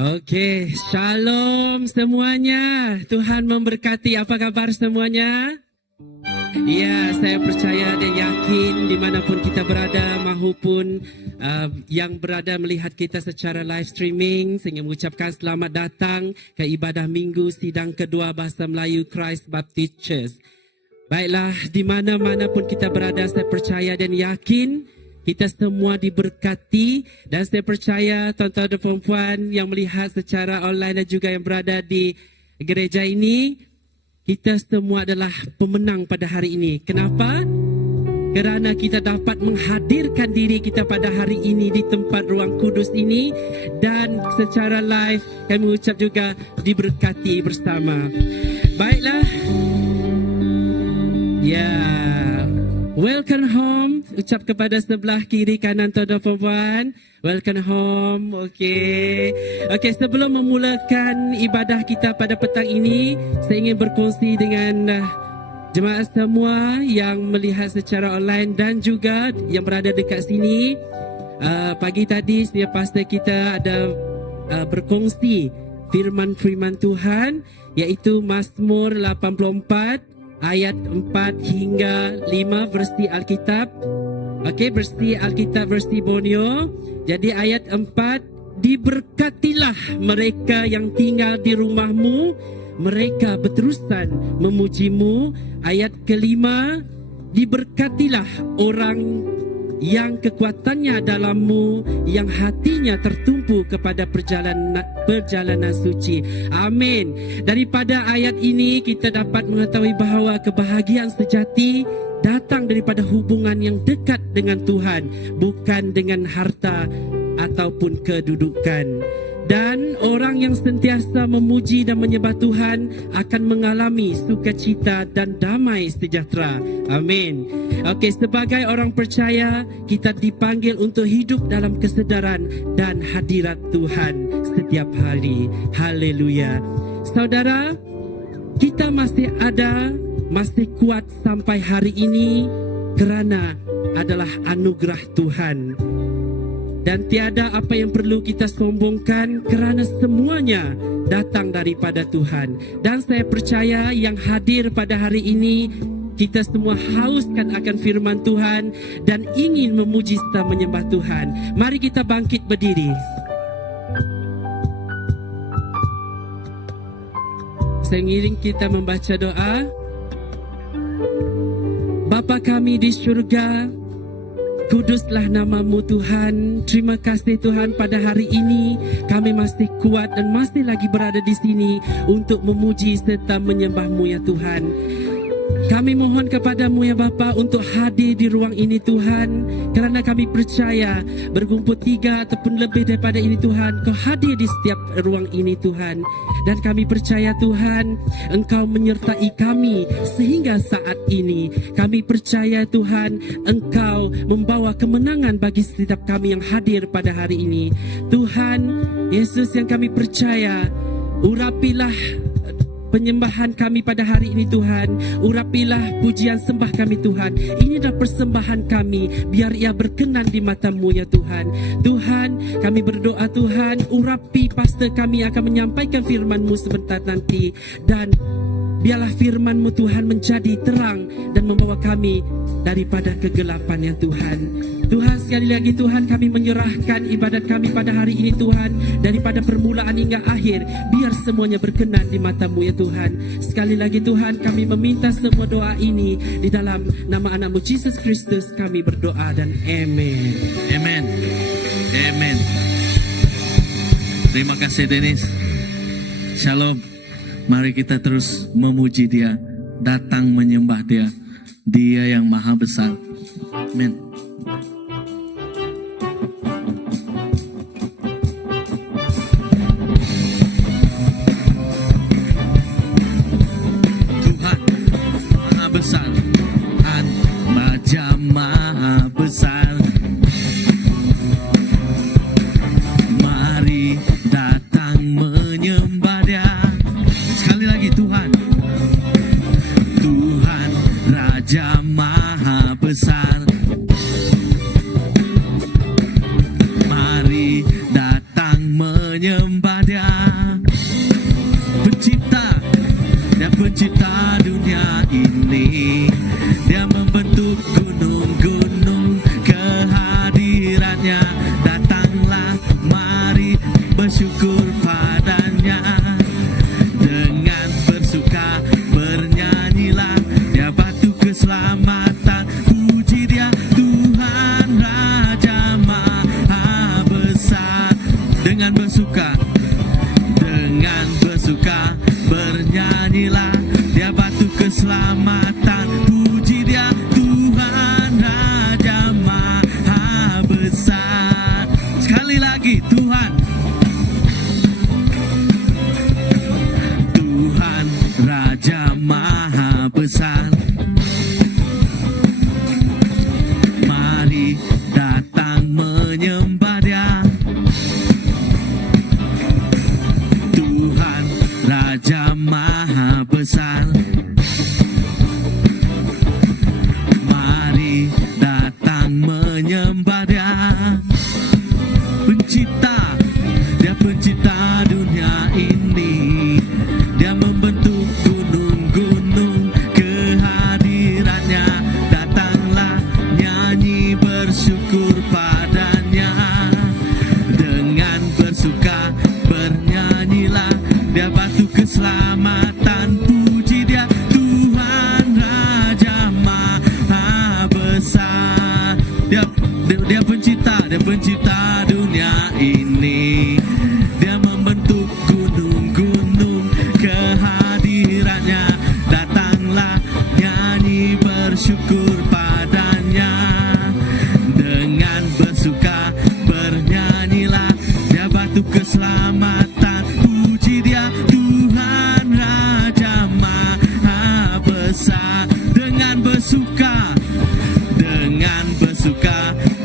Okey, shalom semuanya. Tuhan memberkati. Apa kabar semuanya? Ya, saya percaya dan yakin dimanapun kita berada maupun yang berada melihat kita secara live streaming, saya ingin mengucapkan selamat datang ke ibadah minggu sidang kedua Bahasa Melayu Christ Baptist Church. Baiklah, di mana-mana pun kita berada, saya percaya dan yakin kita semua diberkati, dan saya percaya tuan-tuan dan puan-puan yang melihat secara online dan juga yang berada di gereja ini, kita semua adalah pemenang pada hari ini. Kenapa? Kerana kita dapat menghadirkan diri kita pada hari ini di tempat ruang kudus ini, dan secara live kami mengucap juga diberkati bersama. Baiklah. Ya, welcome home. Ucap kepada sebelah kiri kanan tuan-tuan puan. Welcome home. Okey, sebelum memulakan ibadah kita pada petang ini, saya ingin berkongsi dengan jemaat semua yang melihat secara online dan juga yang berada dekat sini. Pagi tadi setiap pastor kita ada berkongsi firman Tuhan, iaitu Mazmur 84 ayat 4 hingga 5 versi Alkitab. Okey, versi Alkitab versi Borneo. Jadi ayat 4, diberkatilah mereka yang tinggal di rumahmu, mereka berterusan memujimu. Ayat kelima, diberkatilah orang yang kekuatannya dalammu, yang hatinya tertumpu kepada perjalanan suci. Amin. Daripada ayat ini kita dapat mengetahui bahawa kebahagiaan sejati datang daripada hubungan yang dekat dengan Tuhan, bukan dengan harta ataupun kedudukan. Dan orang yang sentiasa memuji dan menyembah Tuhan akan mengalami sukacita dan damai sejahtera. Amin. Okey, sebagai orang percaya, kita dipanggil untuk hidup dalam kesedaran dan hadirat Tuhan setiap hari. Haleluya. Saudara, kita masih ada, masih kuat sampai hari ini kerana adalah anugerah Tuhan. Dan tiada apa yang perlu kita sombongkan kerana semuanya datang daripada Tuhan. Dan saya percaya yang hadir pada hari ini, kita semua hauskan akan firman Tuhan dan ingin memuji serta menyembah Tuhan. Mari kita bangkit berdiri. Seiring kita membaca doa. Bapa kami di syurga, kuduslah namamu Tuhan. Terima kasih Tuhan, pada hari ini kami masih kuat dan masih lagi berada di sini untuk memuji serta menyembahmu ya Tuhan. Kami mohon kepadamu ya Bapa untuk hadir di ruang ini Tuhan, kerana kami percaya berkumpul 3 ataupun lebih daripada ini Tuhan, Kau hadir di setiap ruang ini Tuhan. Dan kami percaya Tuhan, Engkau menyertai kami sehingga saat ini. Kami percaya Tuhan, Engkau membawa kemenangan bagi setiap kami yang hadir pada hari ini. Tuhan Yesus yang kami percaya, urapilah penyembahan kami pada hari ini Tuhan. Urapilah pujian sembah kami Tuhan. Ini adalah persembahan kami, biar ia berkenan di mata-Mu ya Tuhan. Tuhan, kami berdoa Tuhan, urapi pastor kami akan menyampaikan firman-Mu sebentar nanti. Dan biarlah firman-Mu Tuhan menjadi terang dan membawa kami daripada kegelapan ya Tuhan. Tuhan, sekali lagi Tuhan, kami menyerahkan ibadat kami pada hari ini Tuhan, daripada permulaan hingga akhir, biar semuanya berkenan di mata-Mu ya Tuhan. Sekali lagi Tuhan, kami meminta semua doa ini di dalam nama anak-Mu Yesus Kristus kami berdoa dan amen. Amen. Amen. Terima kasih Dennis. Shalom. Mari kita terus memuji Dia, datang menyembah Dia. Dia yang maha besar. Amen. Tuhan maha besar, Tuhan maha besar. Mari datang menyembah Dia. Sekali lagi Tuhan, Tuhan Raja maha besar. dengan bersuka, dengan bersuka bernyanyilah, dia batu keselamatan, puji dia Tuhan Raja Maha Besar. Sekali lagi, Tuhan Raja Maha Besar. Mari datang menyembah dia, Tuhan Raja Maha Besar. Mari datang menyembah dia, pencipta, dia pencipta dunia ini. Dia membentuk gunung-gunung, kehadirannya datanglah, nyanyi bersyukur padanya. Dengan bersuka bernyanyilah, dia batu keselamatan, puji dia Tuhan Raja Maha Besar. Dia pencipta dunia ini. Dia membentuk gunung-gunung, kehadirannya datanglah, nyanyi bersyukur padanya. Dengan bersuka bernyanyilah, dia batu keselamatan, puji dia Tuhan Raja Maha Besar. Dengan bersuka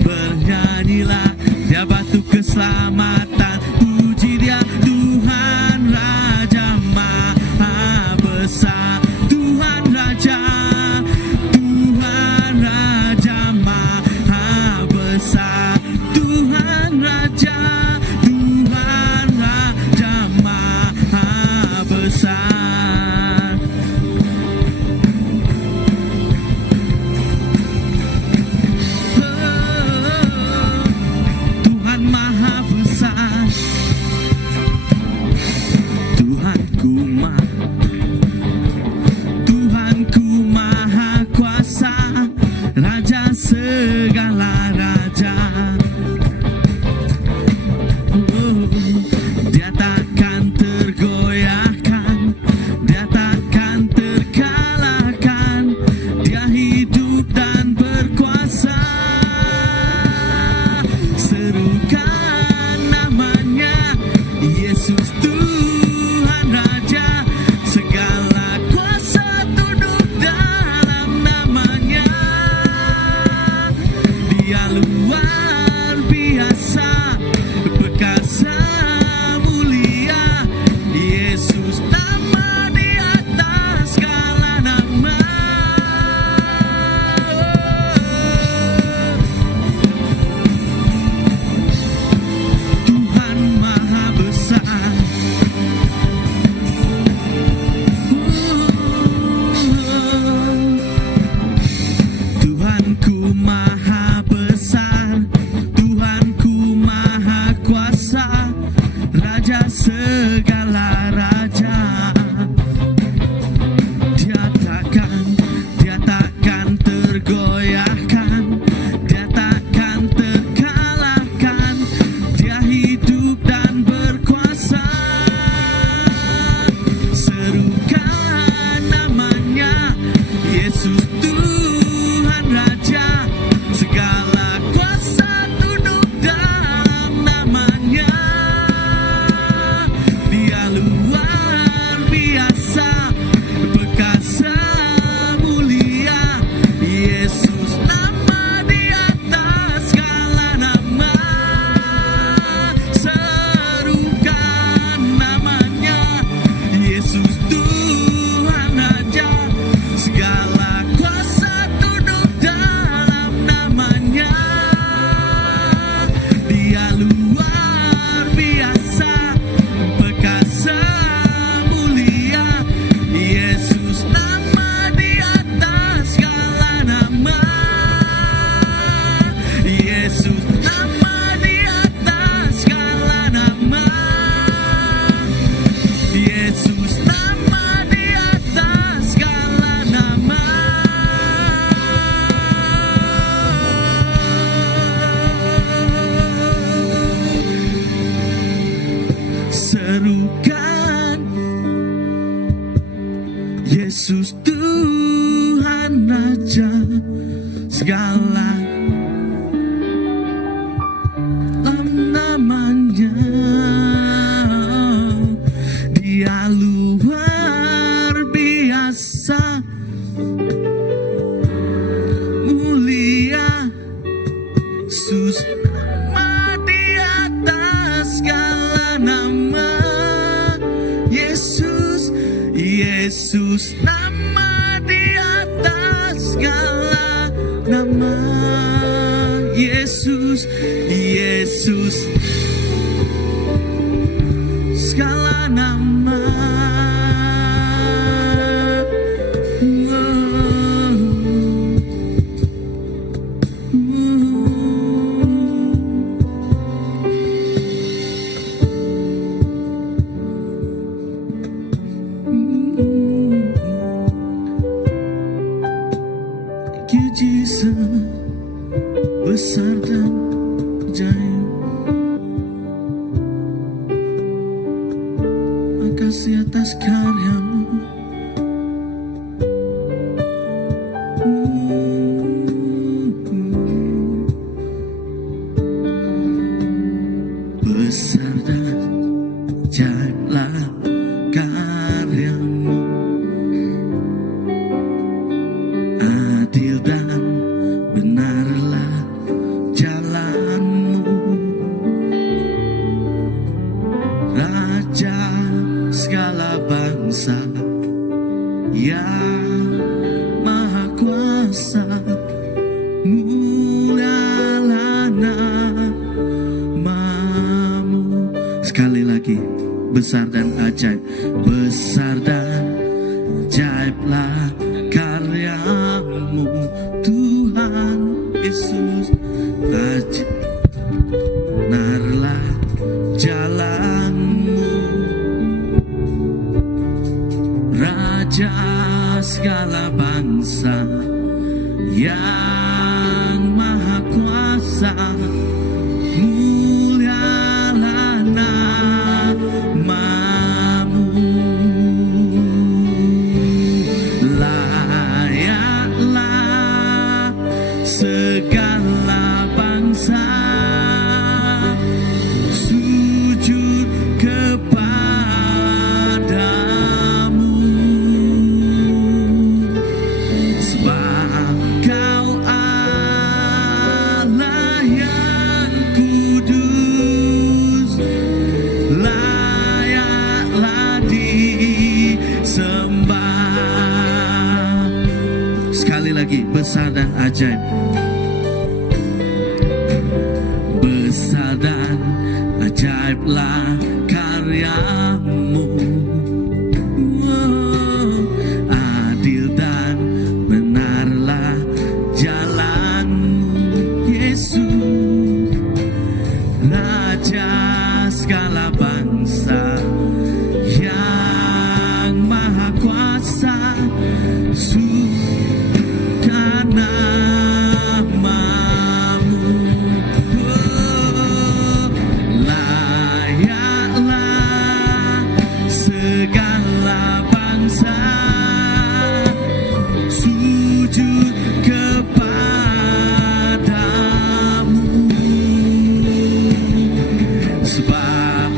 bernyanyilah, dia batu keselamatan, puji dia Tuhan Raja Maha Besar. Tuhan Raja Maha Besar. Tuhan Raja Maha Besar. Tuhan Maha Besar, Tuhanku Maha Kuasa, Raja segala raja. Dia takkan tergoyahkan, dia takkan terkalahkan, dia hidup dan berkuasa. Serukan namanya, Yesus Tuhan Raja, segala kuasa tunduk dalam namanya. Dia luar biasa, perkasa mulia, Yesus nama di atas segala nama. Tuhan Maha Besar. Tuhanku Maha Besar, Tuhanku Maha Yesus Tuhan Raja segala, dalam namanya Dia luar biasa, mulia. Yesus nama di atas segala nama. Yesus, Yesus nama di atas segala nama. Yesus, Yesus segala nama. Thank you, Jesus, besar dan ajaib. Makasih atas karyamu. Besar dan ajaiblah karyamu, adil dan benarlah jalanmu. Raja segala bangsa yang maha kuasa, mulialah namamu. Sekali lagi, besar dan ajaib, besar dan ajaiblah karyamu, Tuhan Yesus. Benarlah jalanmu, Raja segala bangsa yang maha kuasa, mulialah namamu. Layaklah segala bangsa sujud kepadamu, sebab Kau Allah yang kudus, layaklah disembah. Sekali lagi, besar dan ajaib, besar dan ajaiblah karyamu. Adil dan benarlah jalanmu, Yesus. Raja segala bangsa yang maha kuasa, sukan namamu. Layaklah segala bangsa sujud kepadamu, sebab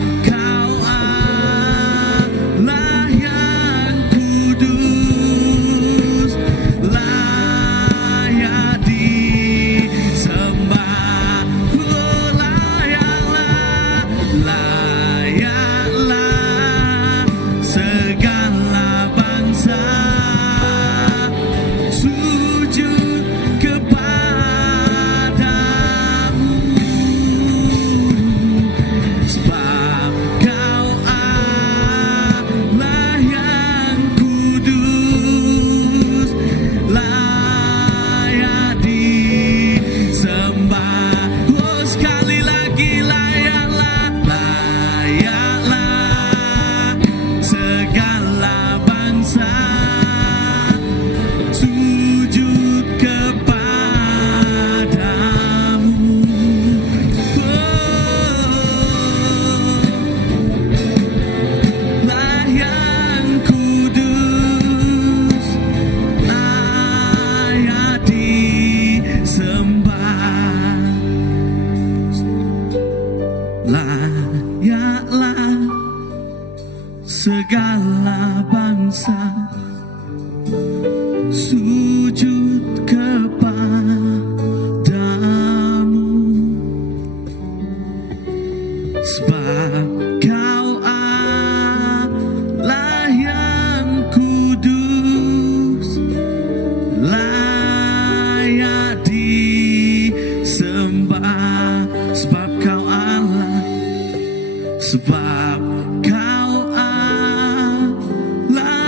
sebab Kau Allah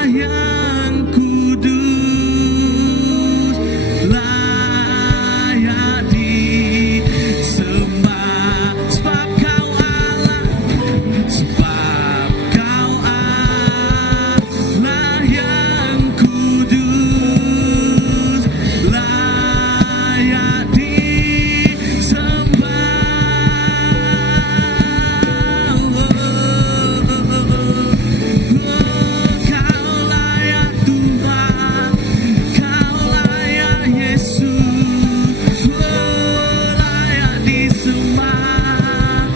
yang kudus, layak disembah. Sebab Kau Allah, sebab Kau Allah yang kudus, layak disembah. Kau layak Tuhan, Kau layak Yesus, layak disembah,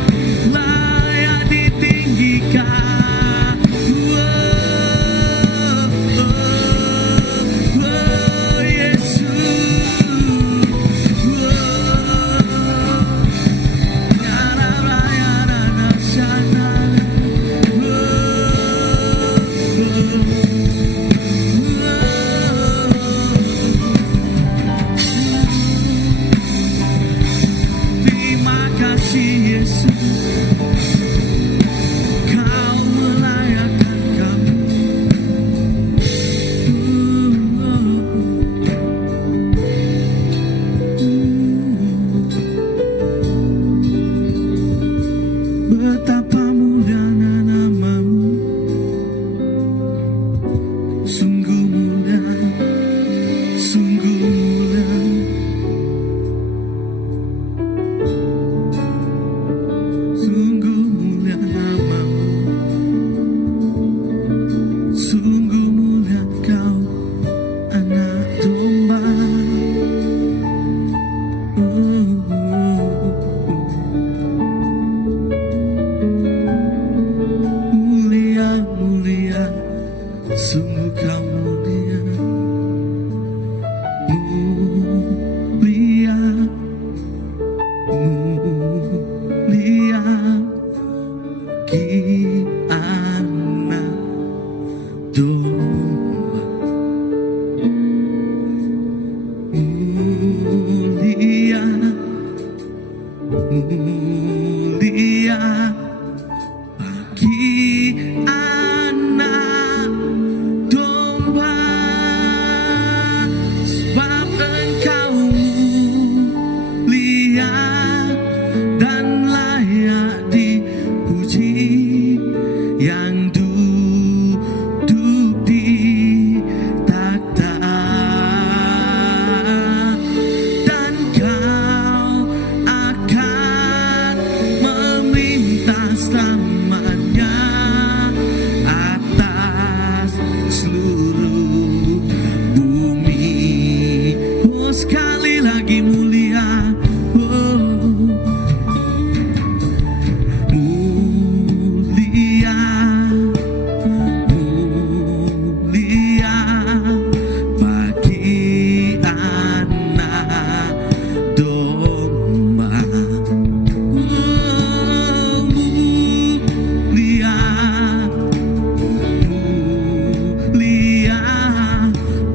layak ditinggikan. Terima kasih Yesus, Kau melayakkan kami. Betapa mulianya nama-Mu, sungguh mulia, sungguh mulia. Sungguh mulia nama-Mu, sungguh mulia Kau anak domba. Mulia, mulia, sungguh Kau mulia. Mulia, mulia, anak domba. Mulia, mulia bagi anak domba. Sebab Engkau mulia dan layak dipuji, yang duduk di takhta, dan Kau akan memerintah selamanya atas seluruh bumi. Oh, sekali lagi mulia, oh, mulia, mulia bagi anak domba. Oh, mulia, mulia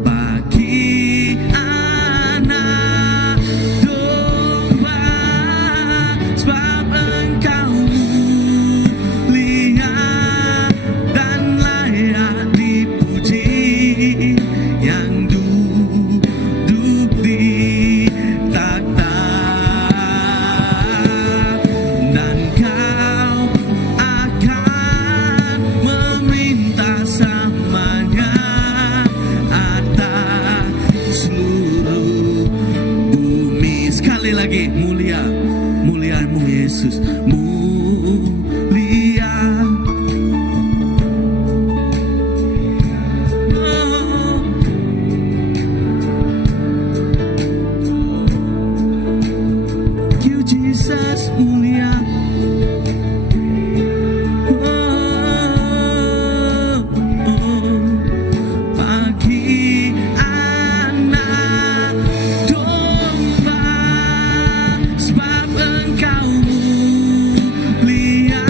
bagi anak domba. Sebab Engkau mulia dan layak dipuji, yang duduk di takhta, dan Kau akan memerintah selamanya atas seluruh bumi. Sekali lagi mulia, mulia-Mu Yesus, mulia. Oh, thank you Jesus, mulia. Bagi anak domba, sebab Engkau mulia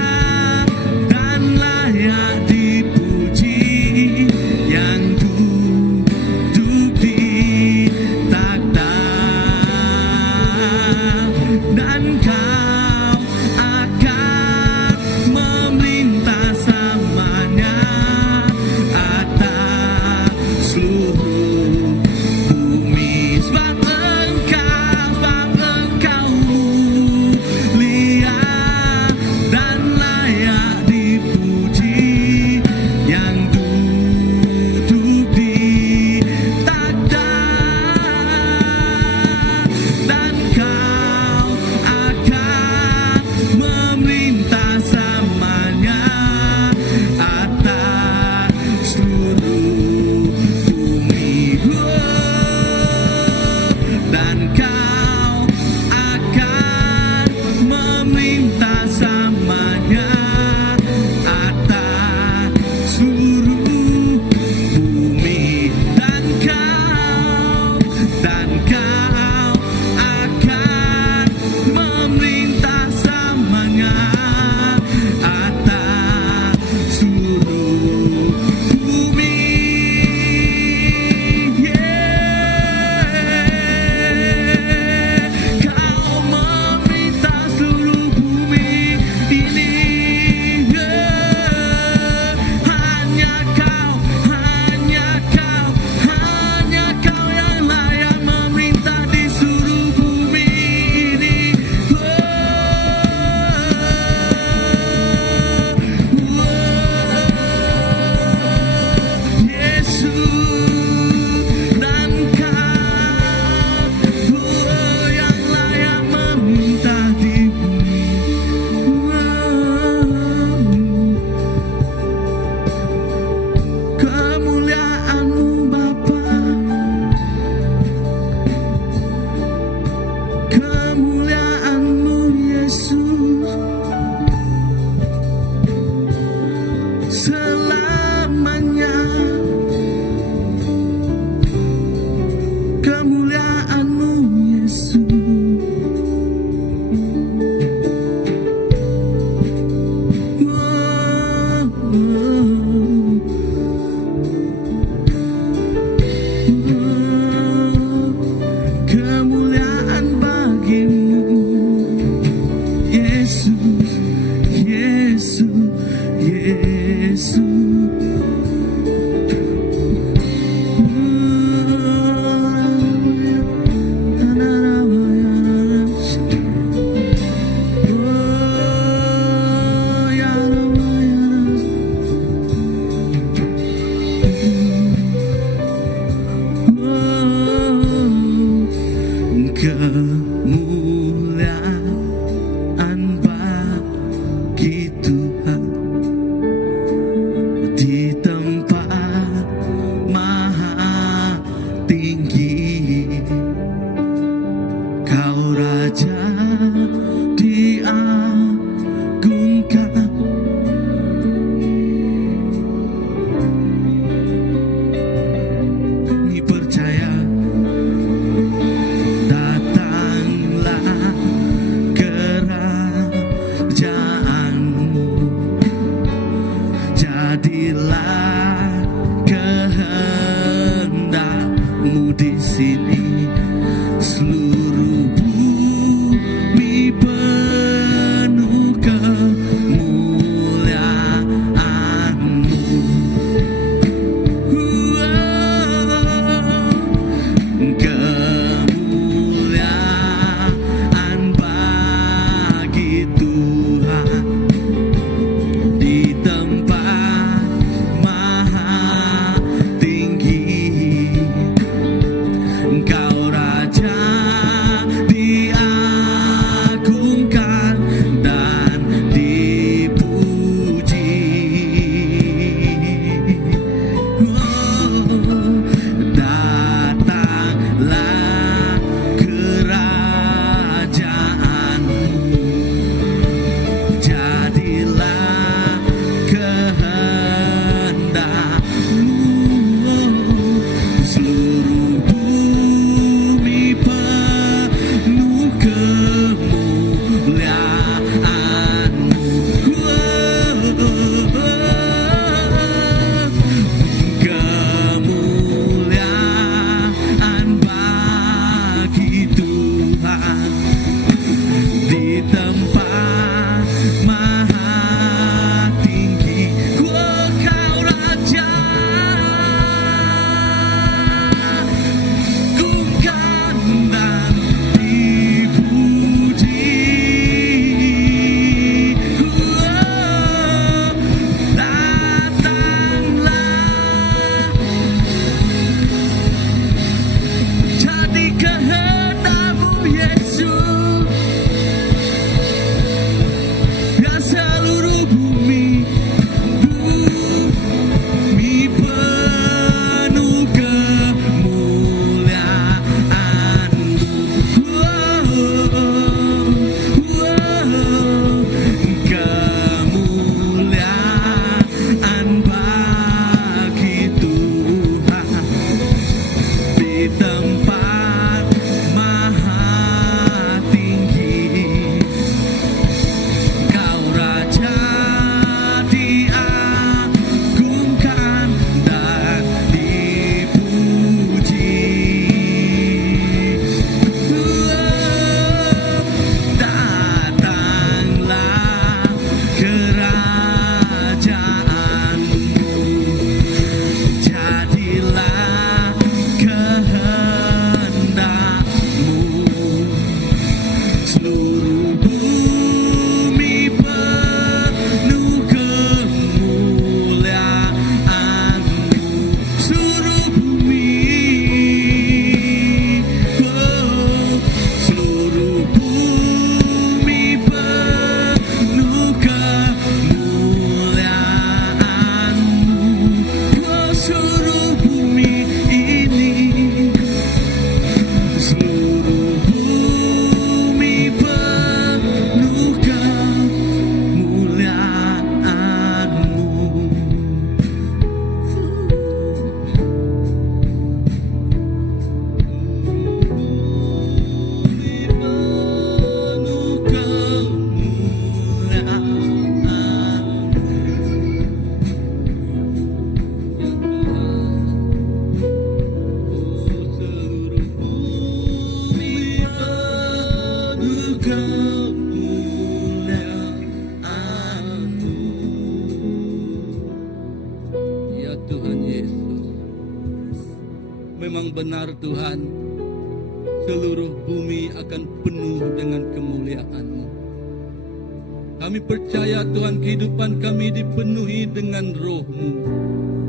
dan layak dipuji, yang duduk di takhta, dan Kau akan memelihara benar Tuhan, seluruh bumi akan penuh dengan kemuliaan-Mu. Kami percaya Tuhan, kehidupan kami dipenuhi dengan Roh-Mu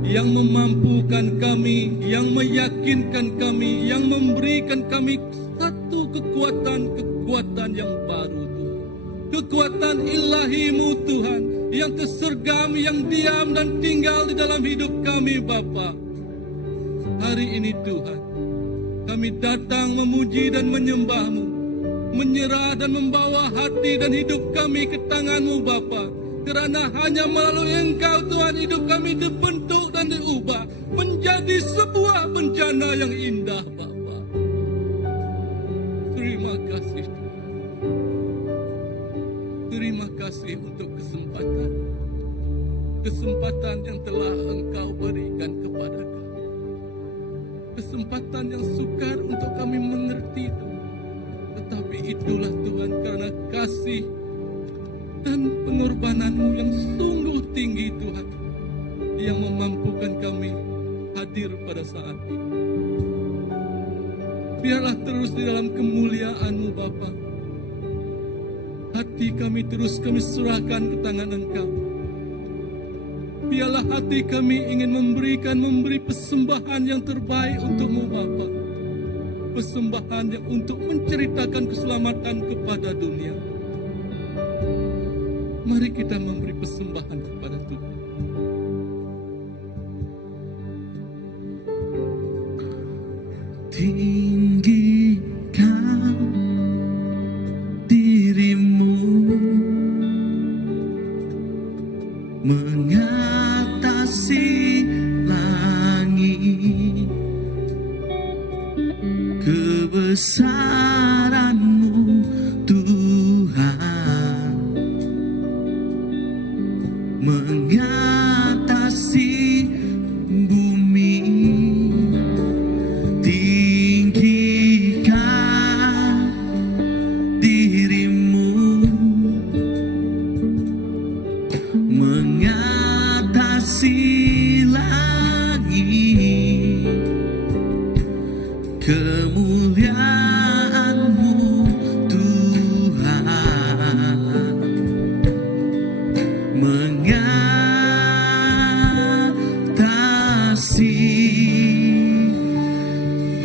yang memampukan kami, yang meyakinkan kami, yang memberikan kami satu kekuatan yang baru Tuhan. Kekuatan ilahi-Mu Tuhan, yang tersergam, yang diam dan tinggal di dalam hidup kami Bapa. Hari ini Tuhan, kami datang memuji dan menyembah-Mu, menyerah dan membawa hati dan hidup kami ke tangan-Mu Bapa. Kerana hanya melalui Engkau Tuhan, hidup kami dibentuk dan diubah menjadi sebuah bencana yang indah Bapa. Terima kasih Tuhan. Terima kasih untuk kesempatan yang telah Engkau berikan kepada kami. Kesempatan yang sukar untuk kami mengerti Tuhan. Tetapi itulah Tuhan, karena kasih dan pengorbanan-Mu yang sungguh tinggi Tuhan, yang memampukan kami hadir pada saat ini. Biarlah terus di dalam kemuliaan-Mu Bapa, hati kami terus kami serahkan ke tangan Engkau. Biarlah hati kami ingin memberi persembahan yang terbaik untuk-Mu Bapa. Persembahan yang untuk menceritakan keselamatan kepada dunia. Mari kita memberi persembahan kepada Tuhan. Tinggikan dirimu mengatasi langit, kebesaran-Mu Tuhan mengatasi bumi. Tinggikan dirimu mengatasi langit, kemuliaan-Mu Tuhan mengatasi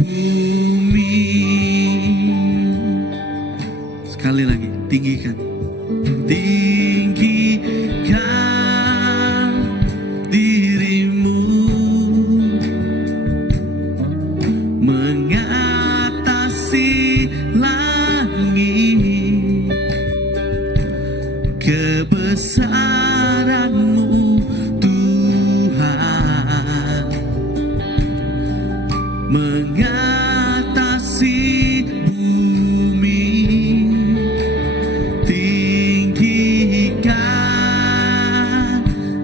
bumi. Sekali lagi, tinggikan dirimu mengatasi langit, kebesaran-Mu Tuhan mengatasi bumi. Tinggikan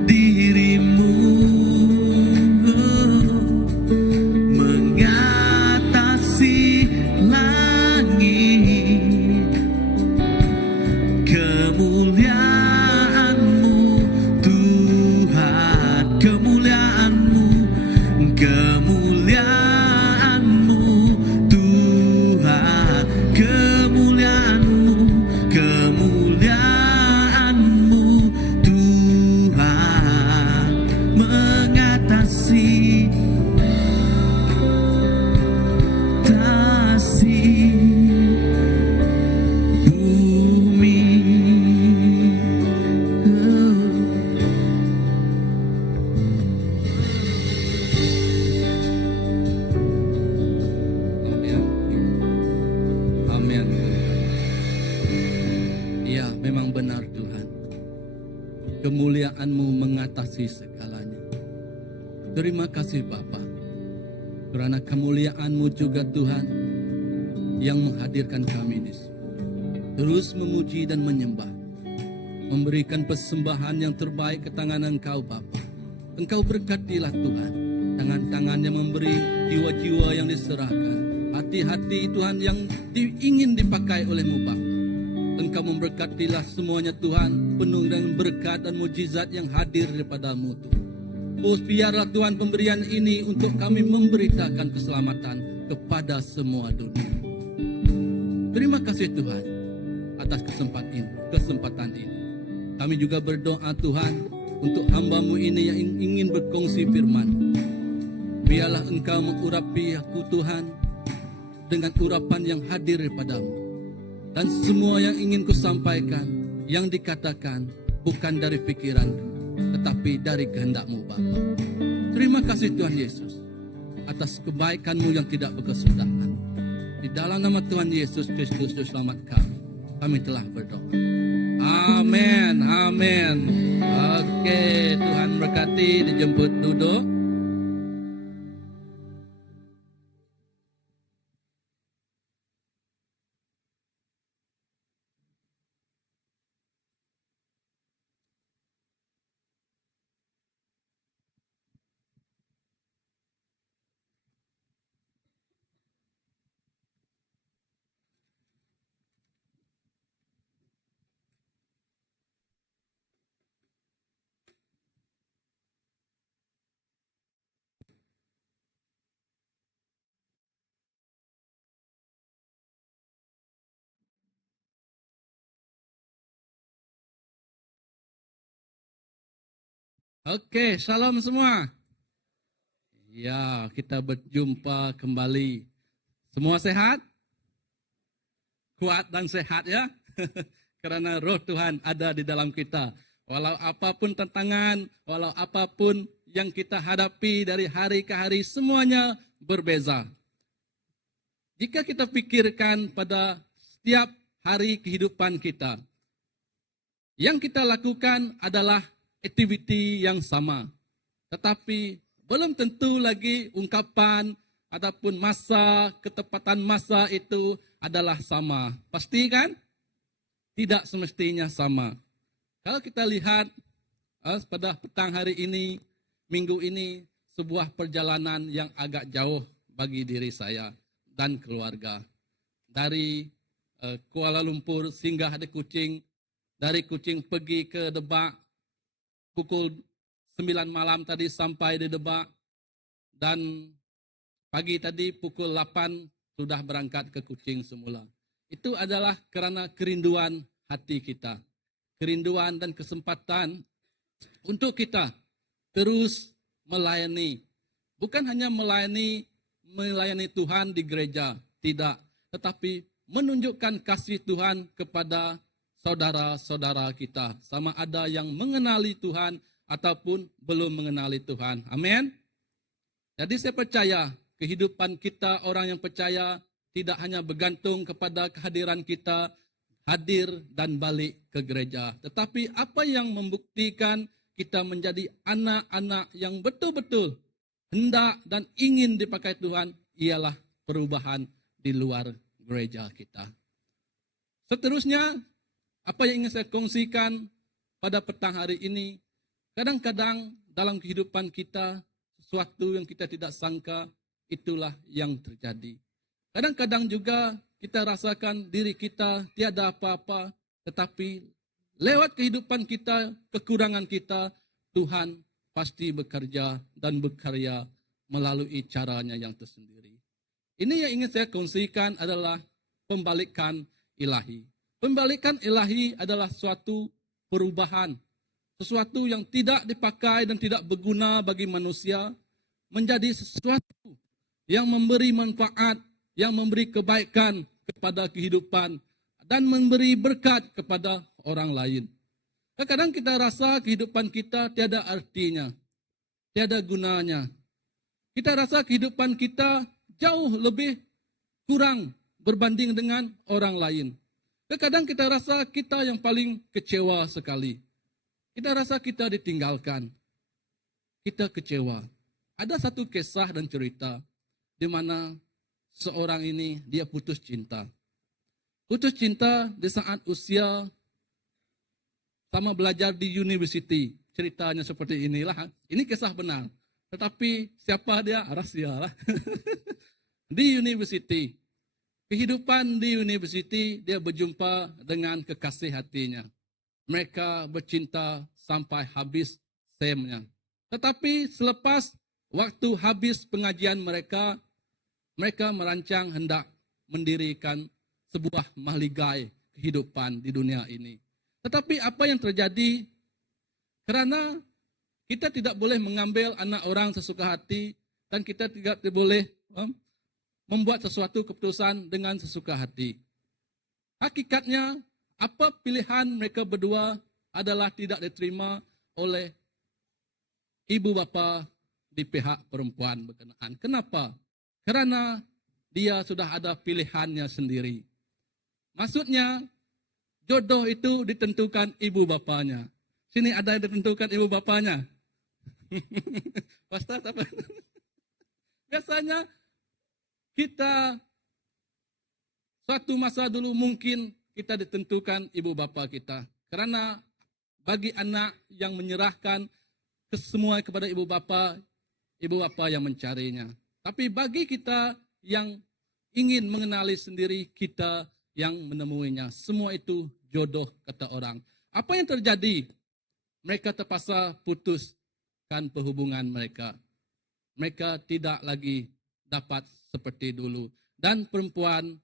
dirimu mengatasi langit, kemuliaan-Mu Tuhan, kemuliaan-Mu Tuhan, kemuliaan-Mu Tuhan mengatasi bumi. Amin. Ya, memang benar Tuhan. Kemuliaan-Mu mengatasi segalanya. Terima kasih Bapa, karena kemuliaan-Mu juga Tuhan yang menghadirkan kami di sini. Terus memuji dan menyembah, memberikan persembahan yang terbaik ke tangan Engkau Bapa. Engkau berkatilah Tuhan, tangan-tangan yang memberi, jiwa-jiwa yang diserahkan, hati-hati Tuhan yang ingin dipakai oleh-Mu Bapa. Engkau memberkatilah semuanya Tuhan, penuh dengan berkat dan mujizat yang hadir daripada-Mu Tuhan. Oh biarlah Tuhan pemberian ini untuk kami memberitakan keselamatan, kepada semua dunia. Terima kasih Tuhan atas kesempatan ini. Kami juga berdoa Tuhan untuk hamba-Mu ini yang ingin berkongsi firman. Biarlah Engkau mengurapi aku Tuhan dengan urapan yang hadir padamu. Dan semua yang ingin kusampaikan, yang dikatakan bukan dari pikiranku, tetapi dari kehendak-Mu Bapa. Terima kasih Tuhan Yesus atas kebaikan-Mu yang tidak berkesudahan. Di dalam nama Tuhan Yesus Kristus Juru Selamat kami telah berdoa. Amin, amin. Oke, Tuhan berkati, dijemput duduk. Oke, salam semua. Ya, kita berjumpa kembali. Semua sehat? Kuat dan sehat ya? Karena roh Tuhan ada di dalam kita. Walau apapun tantangan, walau apapun yang kita hadapi dari hari ke hari, semuanya berbeza. Jika kita pikirkan pada setiap hari kehidupan kita, yang kita lakukan adalah aktiviti yang sama. Tetapi belum tentu lagi ungkapan ataupun masa, ketepatan masa itu adalah sama. Pasti kan? Tidak semestinya sama. Kalau kita lihat pada petang hari ini, minggu ini, sebuah perjalanan yang agak jauh bagi diri saya dan keluarga. Dari Kuala Lumpur singgah di Kuching, dari Kuching pergi ke Debak, pukul 9 malam tadi sampai di Debak, dan pagi tadi pukul 8 sudah berangkat ke Kuching semula. Itu adalah karena kerinduan hati kita. Kerinduan dan kesempatan untuk kita terus melayani. Bukan hanya melayani Tuhan di gereja, tidak. Tetapi menunjukkan kasih Tuhan kepada saudara-saudara kita. Sama ada yang mengenali Tuhan ataupun belum mengenali Tuhan. Amin. Jadi saya percaya kehidupan kita orang yang percaya tidak hanya bergantung kepada kehadiran kita, hadir dan balik ke gereja. Tetapi apa yang membuktikan kita menjadi anak-anak yang betul-betul hendak dan ingin dipakai Tuhan ialah perubahan di luar gereja kita. Seterusnya, apa yang ingin saya kongsikan pada petang hari ini, kadang-kadang dalam kehidupan kita, sesuatu yang kita tidak sangka, itulah yang terjadi. Kadang-kadang juga kita rasakan diri kita tiada apa-apa, tetapi lewat kehidupan kita, kekurangan kita, Tuhan pasti bekerja dan berkarya melalui caranya yang tersendiri. Ini yang ingin saya kongsikan adalah pembalikan ilahi. Pembalikan ilahi adalah suatu perubahan, sesuatu yang tidak dipakai dan tidak berguna bagi manusia, menjadi sesuatu yang memberi manfaat, yang memberi kebaikan kepada kehidupan, dan memberi berkat kepada orang lain. Kadang-kadang kita rasa kehidupan kita tiada artinya, tiada gunanya. Kita rasa kehidupan kita jauh lebih kurang berbanding dengan orang lain. Kadang kita rasa kita yang paling kecewa sekali. Kita rasa kita ditinggalkan. Kita kecewa. Ada satu kisah dan cerita di mana seorang ini dia putus cinta. Putus cinta di saat usia sama belajar di university. Ceritanya seperti inilah. Ini kisah benar. Tetapi siapa dia? Rahasia lah. Di university. Kehidupan di university, dia berjumpa dengan kekasih hatinya. Mereka bercinta sampai habis semnya. Tetapi selepas waktu habis pengajian mereka, mereka merancang hendak mendirikan sebuah mahligai kehidupan di dunia ini. Tetapi apa yang terjadi? Kerana kita tidak boleh mengambil anak orang sesuka hati dan kita tidak boleh membuat sesuatu keputusan dengan sesuka hati. Hakikatnya, apa pilihan mereka berdua adalah tidak diterima oleh ibu bapa di pihak perempuan berkenaan. Kenapa? Kerana dia sudah ada pilihannya sendiri. Maksudnya, jodoh itu ditentukan ibu bapanya. Sini ada yang ditentukan ibu bapanya. Ustaz apa? Biasanya kita suatu masa dulu mungkin kita ditentukan ibu bapa kita. Karena bagi anak yang menyerahkan kesemua kepada ibu bapa yang mencarinya. Tapi bagi kita yang ingin mengenali sendiri, kita yang menemuinya. Semua itu jodoh kata orang. Apa yang terjadi? Mereka terpaksa putuskan perhubungan mereka. Mereka tidak lagi dapat seperti dulu. Dan perempuan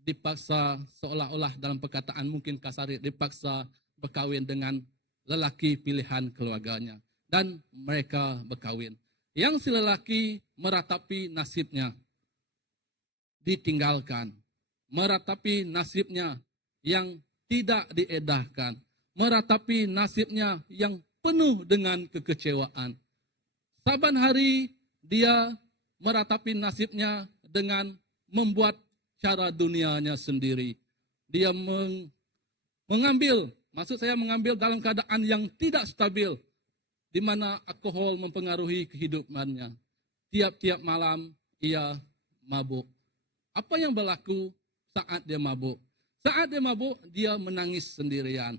dipaksa seolah-olah dalam perkataan mungkin kasar, dipaksa berkahwin dengan lelaki pilihan keluarganya. Dan mereka berkahwin. Yang si lelaki meratapi nasibnya ditinggalkan. Meratapi nasibnya yang tidak diedahkan. Meratapi nasibnya yang penuh dengan kekecewaan. Saban hari dia meratapi nasibnya dengan membuat cara dunianya sendiri. Dia mengambil, maksud saya mengambil dalam keadaan yang tidak stabil, di mana alkohol mempengaruhi kehidupannya. Tiap-tiap malam ia mabuk. Apa yang berlaku saat dia mabuk? Saat dia mabuk, dia menangis sendirian.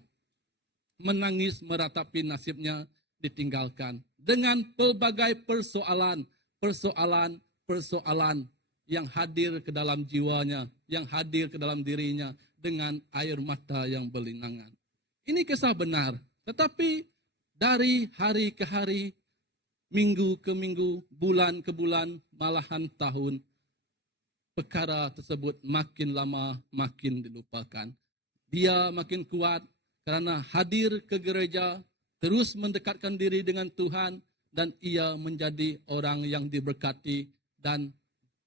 Menangis meratapi nasibnya ditinggalkan. Dengan pelbagai persoalan yang hadir ke dalam jiwanya, yang hadir ke dalam dirinya dengan air mata yang berlinangan. Ini kisah benar, tetapi dari hari ke hari, minggu ke minggu, bulan ke bulan, malahan tahun, perkara tersebut makin lama makin dilupakan. Dia makin kuat karena hadir ke gereja, terus mendekatkan diri dengan Tuhan, dan ia menjadi orang yang diberkati dan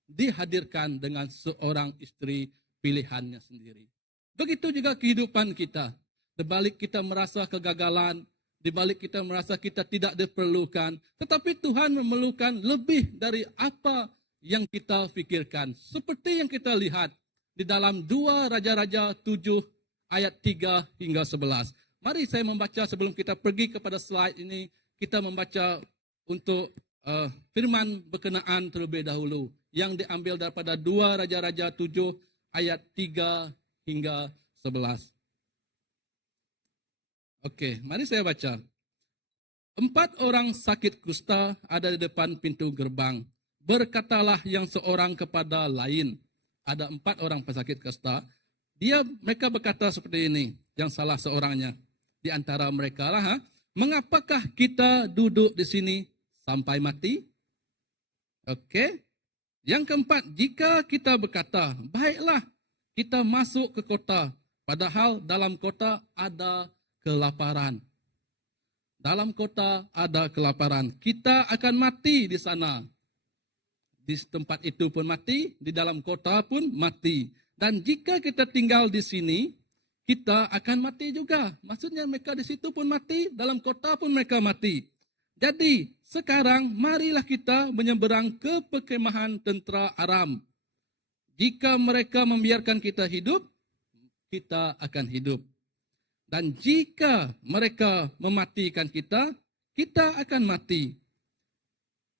dihadirkan dengan seorang istri pilihannya sendiri. Begitu juga kehidupan kita. Di balik kita merasa kegagalan, di balik kita merasa kita tidak diperlukan, tetapi Tuhan memerlukan lebih dari apa yang kita fikirkan. Seperti yang kita lihat di dalam 2 Raja-Raja 7 ayat 3 hingga 11. Mari saya membaca sebelum kita pergi kepada slide ini, kita membaca untuk firman berkenaan terlebih dahulu yang diambil daripada 2 Raja-Raja 7 ayat 3 hingga 11. Oke, mari saya baca. 4 orang sakit kusta ada di depan pintu gerbang. Berkatalah yang seorang kepada lain. Ada 4 orang pesakit kusta. Mereka berkata seperti ini, yang salah seorangnya di antara mereka lah, mengapakah kita duduk di sini sampai mati? Oke. Yang keempat, jika kita berkata, baiklah kita masuk ke kota, padahal dalam kota ada kelaparan. Dalam kota ada kelaparan. Kita akan mati di sana. Di tempat itu pun mati, di dalam kota pun mati. Dan jika kita tinggal di sini, kita akan mati juga. Maksudnya mereka di situ pun mati, dalam kota pun mereka mati. Jadi sekarang marilah kita menyeberang ke perkemahan tentera Aram. Jika mereka membiarkan kita hidup, kita akan hidup. Dan jika mereka mematikan kita, kita akan mati.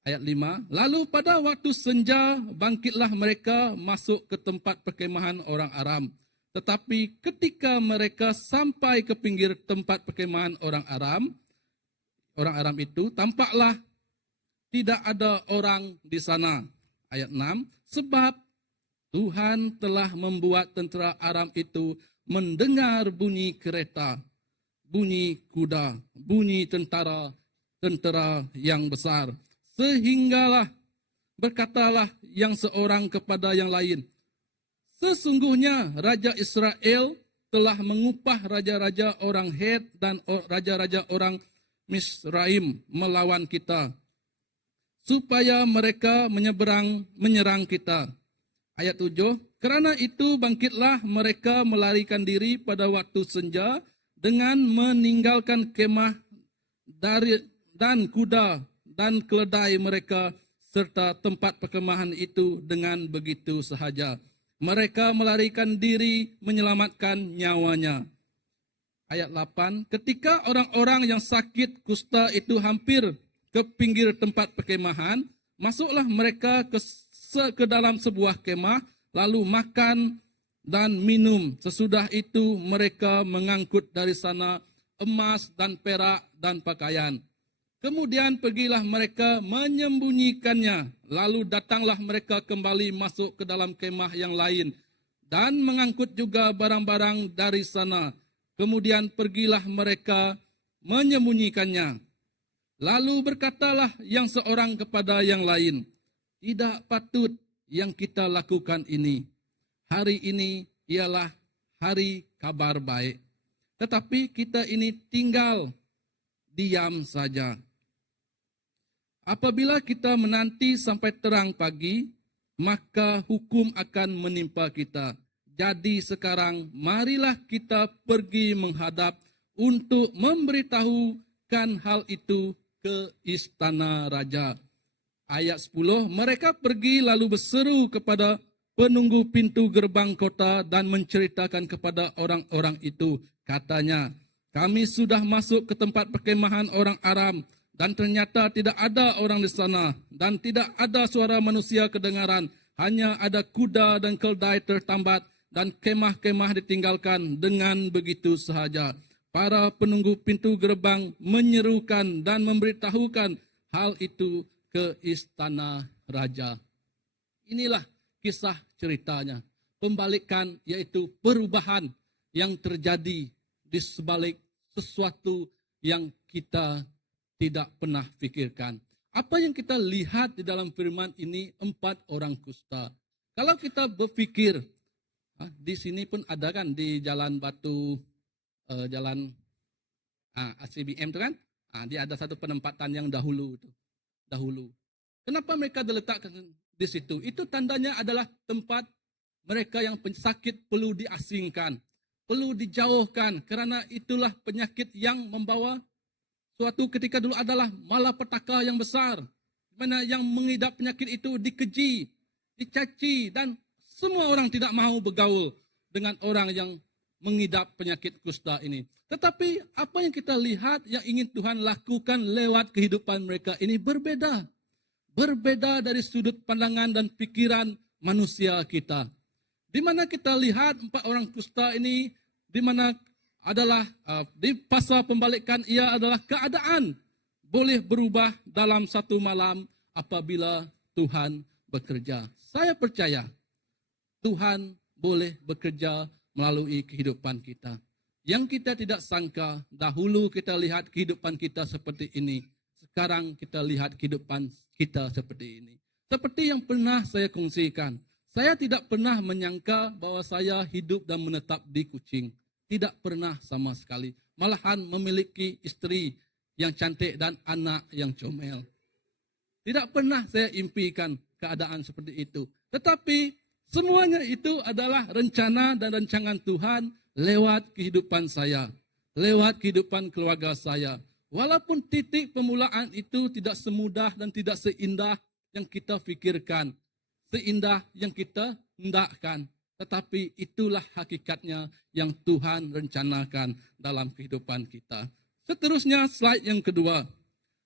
Ayat 5, lalu pada waktu senja bangkitlah mereka masuk ke tempat perkemahan orang Aram. Tetapi ketika mereka sampai ke pinggir tempat perkemahan orang Aram itu, tampaklah tidak ada orang di sana. Ayat 6, sebab Tuhan telah membuat tentera Aram itu mendengar bunyi kereta, bunyi kuda, bunyi tentara yang besar. Sehinggalah berkatalah yang seorang kepada yang lain, sesungguhnya Raja Israel telah mengupah raja-raja orang Het dan raja-raja orang Misraim melawan kita, supaya mereka menyerang kita. Ayat 7, karena itu bangkitlah mereka melarikan diri pada waktu senja dengan meninggalkan kemah dan kuda dan keledai mereka serta tempat perkemahan itu dengan begitu sahaja. Mereka melarikan diri menyelamatkan nyawanya. Ayat 8, ketika orang-orang yang sakit kusta itu hampir ke pinggir tempat perkemahan, masuklah mereka ke dalam sebuah kemah, lalu makan dan minum. Sesudah itu mereka mengangkut dari sana emas dan perak dan pakaian. Kemudian pergilah mereka menyembunyikannya. Lalu datanglah mereka kembali masuk ke dalam kemah yang lain dan mengangkut juga barang-barang dari sana. Kemudian pergilah mereka menyembunyikannya. Lalu berkatalah yang seorang kepada yang lain, tidak patut yang kita lakukan ini. Hari ini ialah hari kabar baik. Tetapi kita ini tinggal diam saja. Apabila kita menanti sampai terang pagi, maka hukum akan menimpa kita. Jadi sekarang marilah kita pergi menghadap untuk memberitahukan hal itu ke istana raja. Ayat 10, mereka pergi lalu berseru kepada penunggu pintu gerbang kota dan menceritakan kepada orang-orang itu. Katanya, kami sudah masuk ke tempat perkemahan orang Aram, dan ternyata tidak ada orang di sana, dan tidak ada suara manusia kedengaran, hanya ada kuda dan keldai tertambat, dan kemah-kemah ditinggalkan dengan begitu sahaja. Para penunggu pintu gerbang menyerukan dan memberitahukan hal itu ke istana raja. Inilah kisah ceritanya. Pembalikan yaitu perubahan yang terjadi di sebalik sesuatu yang kita tidak pernah pikirkan. Apa yang kita lihat di dalam firman ini, 4 orang kusta. Kalau kita berpikir, di sini pun ada kan di Jalan Batu, jalan ACBM itu kan, dia ada satu penempatan yang dahulu. Kenapa mereka diletakkan di situ? Itu tandanya adalah tempat mereka yang sakit perlu diasingkan, perlu dijauhkan, karena itulah penyakit yang membawa suatu ketika dulu adalah malapetaka yang besar, mana yang mengidap penyakit itu dikeji, dicaci, dan semua orang tidak mahu bergaul dengan orang yang mengidap penyakit kusta ini. Tetapi apa yang kita lihat yang ingin Tuhan lakukan lewat kehidupan mereka ini berbeda. Berbeda dari sudut pandangan dan pikiran manusia kita. Di mana kita lihat 4 orang kusta ini, di mana adalah di pasal pembalikan ia adalah keadaan boleh berubah dalam satu malam apabila Tuhan bekerja. Saya percaya Tuhan boleh bekerja melalui kehidupan kita. Yang kita tidak sangka, dahulu kita lihat kehidupan kita seperti ini. Sekarang kita lihat kehidupan kita seperti ini. Seperti yang pernah saya kongsikan, saya tidak pernah menyangka bahwa saya hidup dan menetap di Kuching. Tidak pernah sama sekali. Malahan memiliki istri yang cantik dan anak yang comel. Tidak pernah saya impikan keadaan seperti itu. Tetapi semuanya itu adalah rencana dan rancangan Tuhan lewat kehidupan saya. Lewat kehidupan keluarga saya. Walaupun titik pemulaan itu tidak semudah dan tidak seindah yang kita pikirkan. Seindah yang kita hendakkan. Tetapi itulah hakikatnya yang Tuhan rencanakan dalam kehidupan kita. Seterusnya slide yang kedua.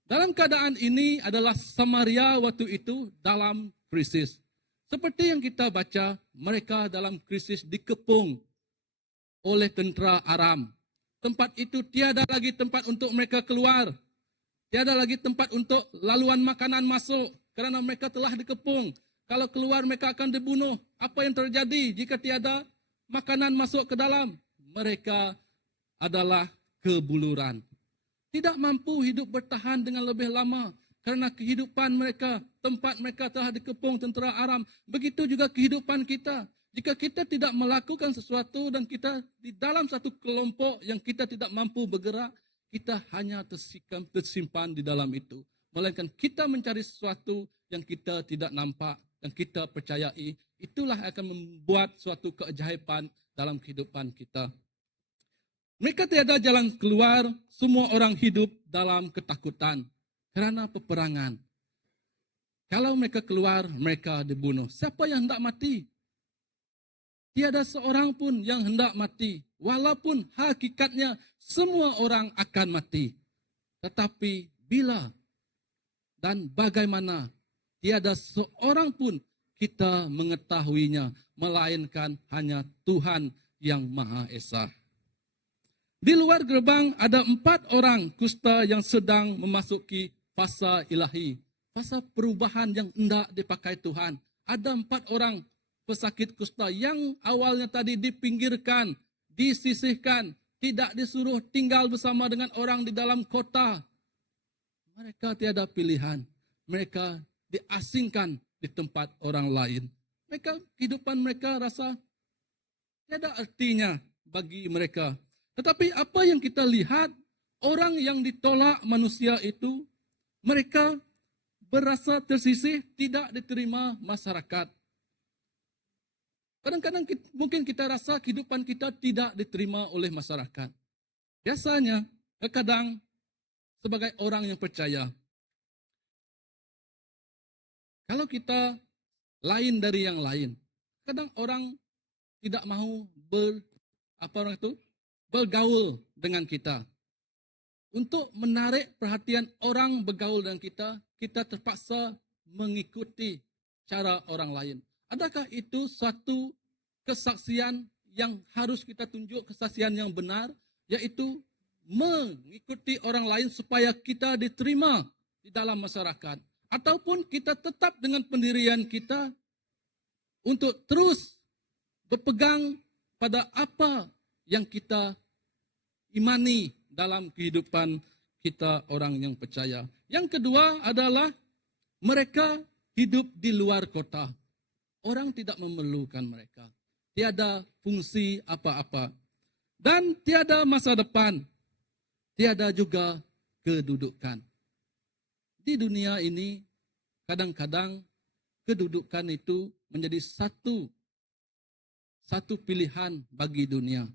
Dalam keadaan ini adalah Samaria waktu itu dalam krisis. Seperti yang kita baca, mereka dalam krisis dikepung oleh tentera Aram. Tempat itu tiada lagi tempat untuk mereka keluar. Tiada lagi tempat untuk laluan makanan masuk kerana mereka telah dikepung. Kalau keluar mereka akan dibunuh. Apa yang terjadi jika tiada makanan masuk ke dalam? Mereka adalah kebuluran. Tidak mampu hidup bertahan dengan lebih lama. Karena kehidupan mereka, tempat mereka telah dikepung tentera Aram. Begitu juga kehidupan kita. Jika kita tidak melakukan sesuatu dan kita di dalam satu kelompok yang kita tidak mampu bergerak, kita hanya tersimpan di dalam itu. Melainkan kita mencari sesuatu yang kita tidak nampak dan kita percayai. Itulah yang akan membuat suatu keajaiban dalam kehidupan kita. Mereka tiada jalan keluar, semua orang hidup dalam ketakutan karena peperangan. Kalau mereka keluar, mereka dibunuh. Siapa yang hendak mati? Tiada seorang pun yang hendak mati. Walaupun hakikatnya semua orang akan mati. Tetapi bila dan bagaimana, tiada seorang pun kita mengetahuinya, melainkan hanya Tuhan yang Maha Esa. Di luar gerbang ada 4 orang kusta yang sedang memasuki fasa ilahi. Fasa perubahan yang hendak dipakai Tuhan. Ada 4 orang pesakit kusta yang awalnya tadi dipinggirkan, disisihkan, tidak disuruh tinggal bersama dengan orang di dalam kota. Mereka tiada pilihan. Mereka diasingkan di tempat orang lain. Kehidupan mereka rasa tiada artinya bagi mereka. Tetapi apa yang kita lihat, orang yang ditolak manusia itu, mereka berasa tersisih, tidak diterima masyarakat. Kadang-kadang mungkin kita rasa kehidupan kita tidak diterima oleh masyarakat. Biasanya, kadang sebagai orang yang percaya, kalau kita lain dari yang lain, kadang orang tidak mau bergaul dengan kita. Untuk menarik perhatian orang bergaul dengan kita, kita terpaksa mengikuti cara orang lain. Adakah itu suatu kesaksian yang harus kita tunjuk, kesaksian yang benar, yaitu mengikuti orang lain supaya kita diterima di dalam masyarakat? Ataupun kita tetap dengan pendirian kita untuk terus berpegang pada apa yang kita imani dalam kehidupan kita orang yang percaya. Yang kedua adalah mereka hidup di luar kota. Orang tidak memerlukan mereka. Tiada fungsi apa-apa. Dan tiada masa depan. Tiada juga kedudukan. Di dunia ini, kadang-kadang kedudukan itu menjadi satu pilihan bagi dunia.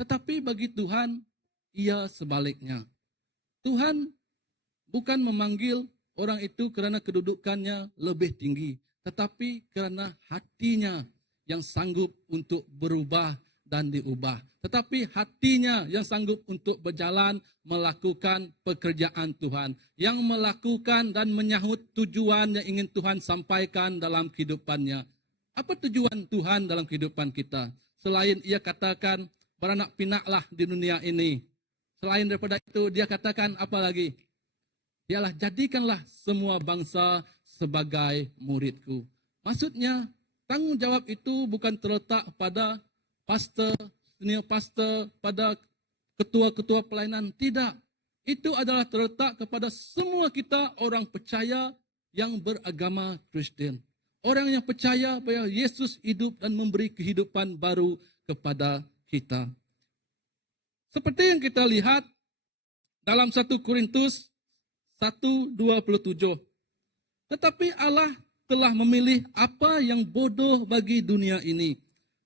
Tetapi bagi Tuhan, ia sebaliknya. Tuhan bukan memanggil orang itu kerana kedudukannya lebih tinggi, tetapi kerana hatinya yang sanggup untuk berubah dan diubah. Tetapi hatinya yang sanggup untuk berjalan melakukan pekerjaan Tuhan. Yang melakukan dan menyahut tujuan yang ingin Tuhan sampaikan dalam kehidupannya. Apa tujuan Tuhan dalam kehidupan kita? Selain ia katakan beranak pinaklah di dunia ini. Selain daripada itu dia katakan apa lagi? Ialah jadikanlah semua bangsa sebagai muridku. Maksudnya tanggung jawab itu bukan terletak pada pastor, senior pastor, pada ketua-ketua pelayanan. Tidak. Itu adalah terletak kepada semua kita orang percaya yang beragama Kristen. Orang yang percaya bahwa Yesus hidup dan memberi kehidupan baru kepada kita. Seperti yang kita lihat dalam 1 Korintus 1:27. Tetapi Allah telah memilih apa yang bodoh bagi dunia ini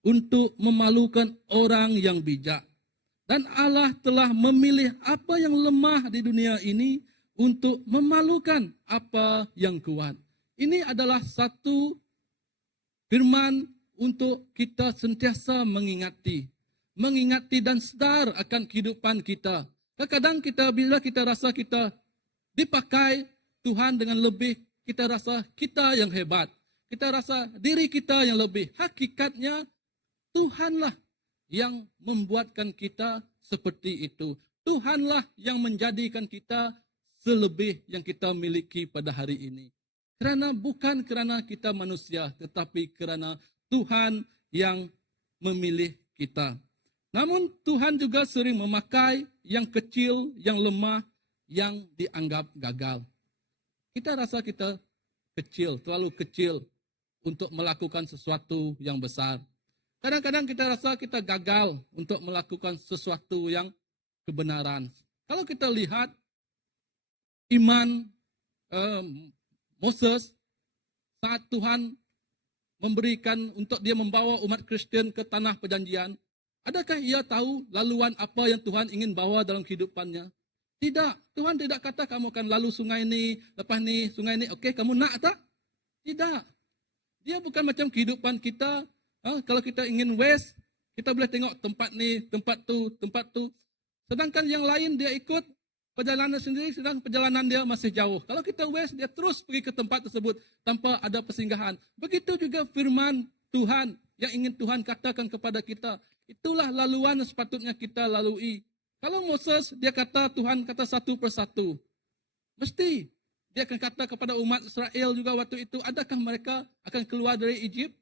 untuk memalukan orang yang bijak. Dan Allah telah memilih apa yang lemah di dunia ini untuk memalukan apa yang kuat. Ini adalah satu firman untuk kita sentiasa mengingati dan sadar akan kehidupan kita. Kadang-kadang bila kita rasa kita dipakai Tuhan dengan lebih, kita rasa kita yang hebat. Kita rasa diri kita yang lebih. Hakikatnya Tuhanlah yang membuatkan kita seperti itu. Tuhanlah yang menjadikan kita selebih yang kita miliki pada hari ini. Bukan kerana kita manusia, tetapi kerana Tuhan yang memilih kita. Namun Tuhan juga sering memakai yang kecil, yang lemah, yang dianggap gagal. Kita rasa kita kecil, terlalu kecil untuk melakukan sesuatu yang besar. Kadang-kadang kita rasa kita gagal untuk melakukan sesuatu yang kebenaran. Kalau kita lihat iman Moses saat Tuhan memberikan untuk dia membawa umat Kristen ke tanah perjanjian, adakah ia tahu laluan apa yang Tuhan ingin bawa dalam kehidupannya? Tidak. Tuhan tidak kata kamu akan lalu sungai ini, lepas ni sungai ini, okey kamu nak tak? Tidak. Dia bukan macam kehidupan kita. Kalau kita ingin west, kita boleh tengok tempat ni, tempat tu. Sedangkan yang lain dia ikut perjalanan sendiri, sedang perjalanan dia masih jauh. Kalau kita west, dia terus pergi ke tempat tersebut tanpa ada persinggahan. Begitu juga firman Tuhan yang ingin Tuhan katakan kepada kita. Itulah laluan yang sepatutnya kita lalui. Kalau Moses, dia kata Tuhan kata satu persatu. Mesti dia akan kata kepada umat Israel juga waktu itu, adakah mereka akan keluar dari Egypt?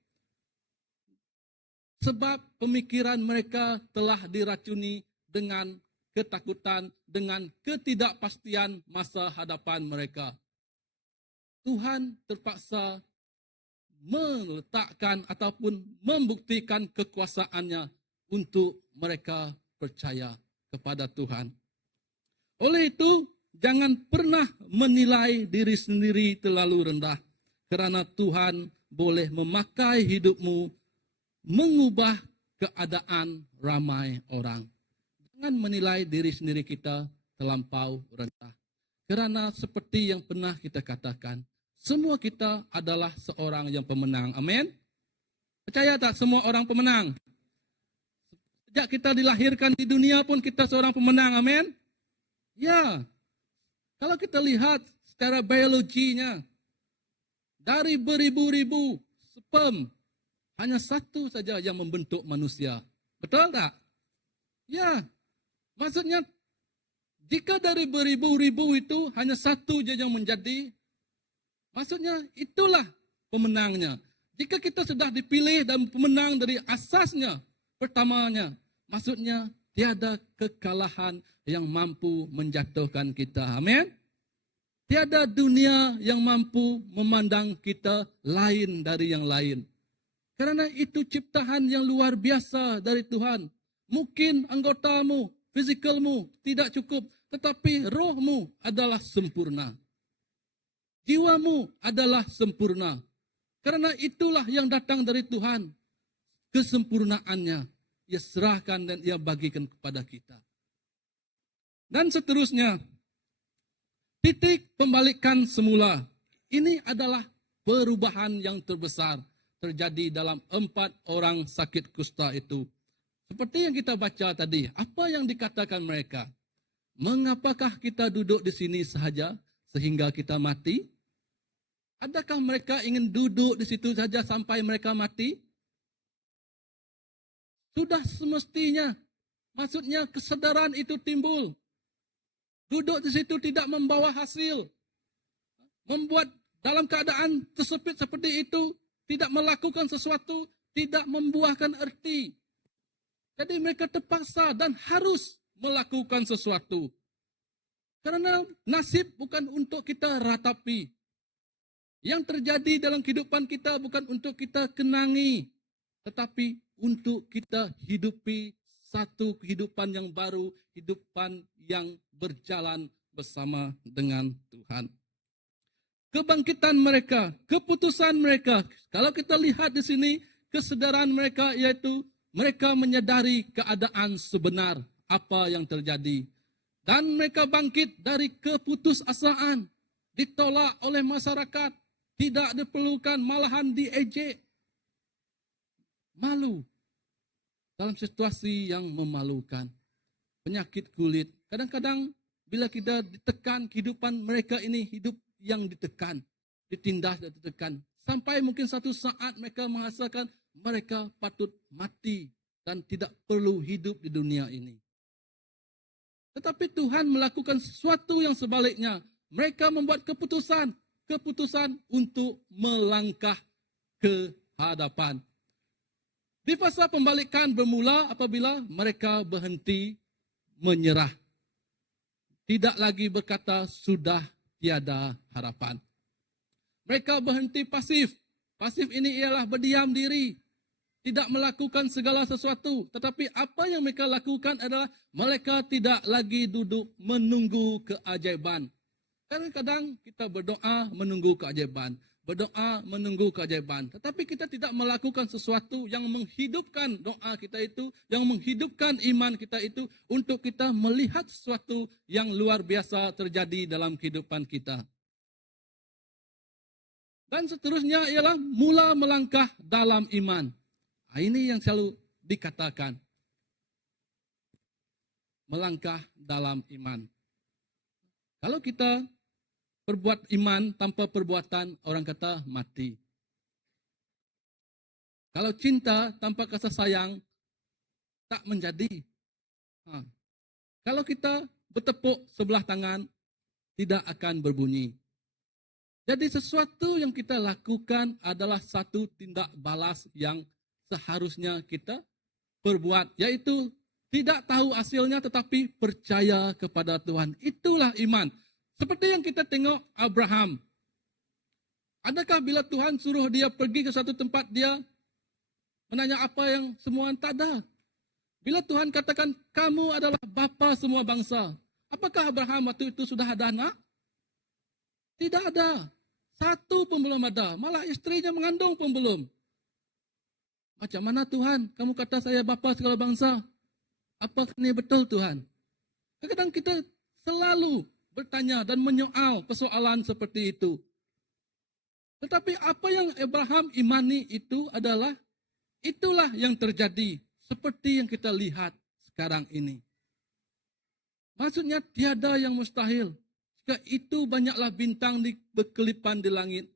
Sebab pemikiran mereka telah diracuni dengan ketakutan, dengan ketidakpastian masa hadapan mereka. Tuhan terpaksa meletakkan ataupun membuktikan kekuasaannya untuk mereka percaya kepada Tuhan. Oleh itu, jangan pernah menilai diri sendiri terlalu rendah, kerana Tuhan boleh memakai hidupmu mengubah keadaan ramai orang. Jangan menilai diri sendiri kita terlampau rendah. Kerana seperti yang pernah kita katakan, semua kita adalah seorang yang pemenang. Amin. Percaya tak semua orang pemenang? Sejak kita dilahirkan di dunia pun kita seorang pemenang. Amin. Ya. Kalau kita lihat secara biologinya, dari beribu-ribu sperm, hanya satu saja yang membentuk manusia. Betul tak? Ya. Maksudnya, jika dari beribu-ribu itu hanya satu saja yang menjadi, maksudnya itulah pemenangnya. Jika kita sudah dipilih dan pemenang dari asasnya, pertamanya, maksudnya tiada kekalahan yang mampu menjatuhkan kita. Amin. Tiada dunia yang mampu memandang kita lain dari yang lain. Kerana itu ciptaan yang luar biasa dari Tuhan. Mungkin anggotamu, fizikalmu tidak cukup, tetapi rohmu adalah sempurna. Jiwamu adalah sempurna. Kerana itulah yang datang dari Tuhan. Kesempurnaannya, ia serahkan dan ia bagikan kepada kita. Dan seterusnya, titik pembalikan semula. Ini adalah perubahan yang terbesar terjadi dalam 4 orang sakit kusta itu. Seperti yang kita baca tadi, apa yang dikatakan mereka? Mengapakah kita duduk di sini sahaja sehingga kita mati? Adakah mereka ingin duduk di situ saja sampai mereka mati? Sudah semestinya, maksudnya kesedaran itu timbul. Duduk di situ tidak membawa hasil. Membuat dalam keadaan tersepit seperti itu, tidak melakukan sesuatu, tidak membuahkan erti. Jadi mereka terpaksa dan harus melakukan sesuatu. Karena nasib bukan untuk kita ratapi. Yang terjadi dalam kehidupan kita bukan untuk kita kenangi, tetapi untuk kita hidupi satu kehidupan yang baru, kehidupan yang berjalan bersama dengan Tuhan. Kebangkitan mereka, keputusan mereka, kalau kita lihat di sini, kesedaran mereka yaitu mereka menyadari keadaan sebenar apa yang terjadi. Dan mereka bangkit dari keputusasaan, ditolak oleh masyarakat, tidak diperlukan, malahan diejek. Malu dalam situasi yang memalukan. Penyakit kulit, kadang-kadang bila kita ditekan kehidupan mereka ini hidup yang ditekan, ditindas dan ditekan. Sampai mungkin satu saat mereka merasakan mereka patut mati dan tidak perlu hidup di dunia ini. Tetapi Tuhan melakukan sesuatu yang sebaliknya. Mereka membuat keputusan untuk melangkah ke hadapan. Di fasa pembalikan bermula apabila mereka berhenti menyerah. Tidak lagi berkata sudah tiada harapan. Mereka berhenti pasif. Pasif ini ialah berdiam diri, tidak melakukan segala sesuatu. Tetapi apa yang mereka lakukan adalah mereka tidak lagi duduk menunggu keajaiban. Kadang-kadang kita berdoa menunggu keajaiban. Berdoa menunggu keajaiban. Tetapi kita tidak melakukan sesuatu yang menghidupkan doa kita itu, yang menghidupkan iman kita itu untuk kita melihat sesuatu yang luar biasa terjadi dalam kehidupan kita. Dan seterusnya ialah mula melangkah dalam iman. Ini yang selalu dikatakan. Melangkah dalam iman. Kalau kita berbuat iman tanpa perbuatan, orang kata mati. Kalau cinta tanpa kasih sayang, tak menjadi. Kalau kita bertepuk sebelah tangan, tidak akan berbunyi. Jadi sesuatu yang kita lakukan adalah satu tindak balas yang seharusnya kita perbuat, yaitu tidak tahu hasilnya tetapi percaya kepada Tuhan. Itulah iman. Seperti yang kita tengok Abraham. Adakah bila Tuhan suruh dia pergi ke satu tempat, dia menanya apa yang semua? Tak ada. Bila Tuhan katakan kamu adalah bapa semua bangsa, apakah Abraham waktu itu sudah ada anak? Tidak ada. Satu pun belum ada. Malah istrinya mengandung pun belum. Macam mana Tuhan? Kamu kata saya bapa segala bangsa. Apakah ini betul Tuhan? Kadang-kadang kita selalu bertanya dan menyoal persoalan seperti itu. Tetapi apa yang Abraham imani itu adalah, itulah yang terjadi. Seperti yang kita lihat sekarang ini. Maksudnya tiada yang mustahil. Jika itu banyaklah bintang berkelipan di langit,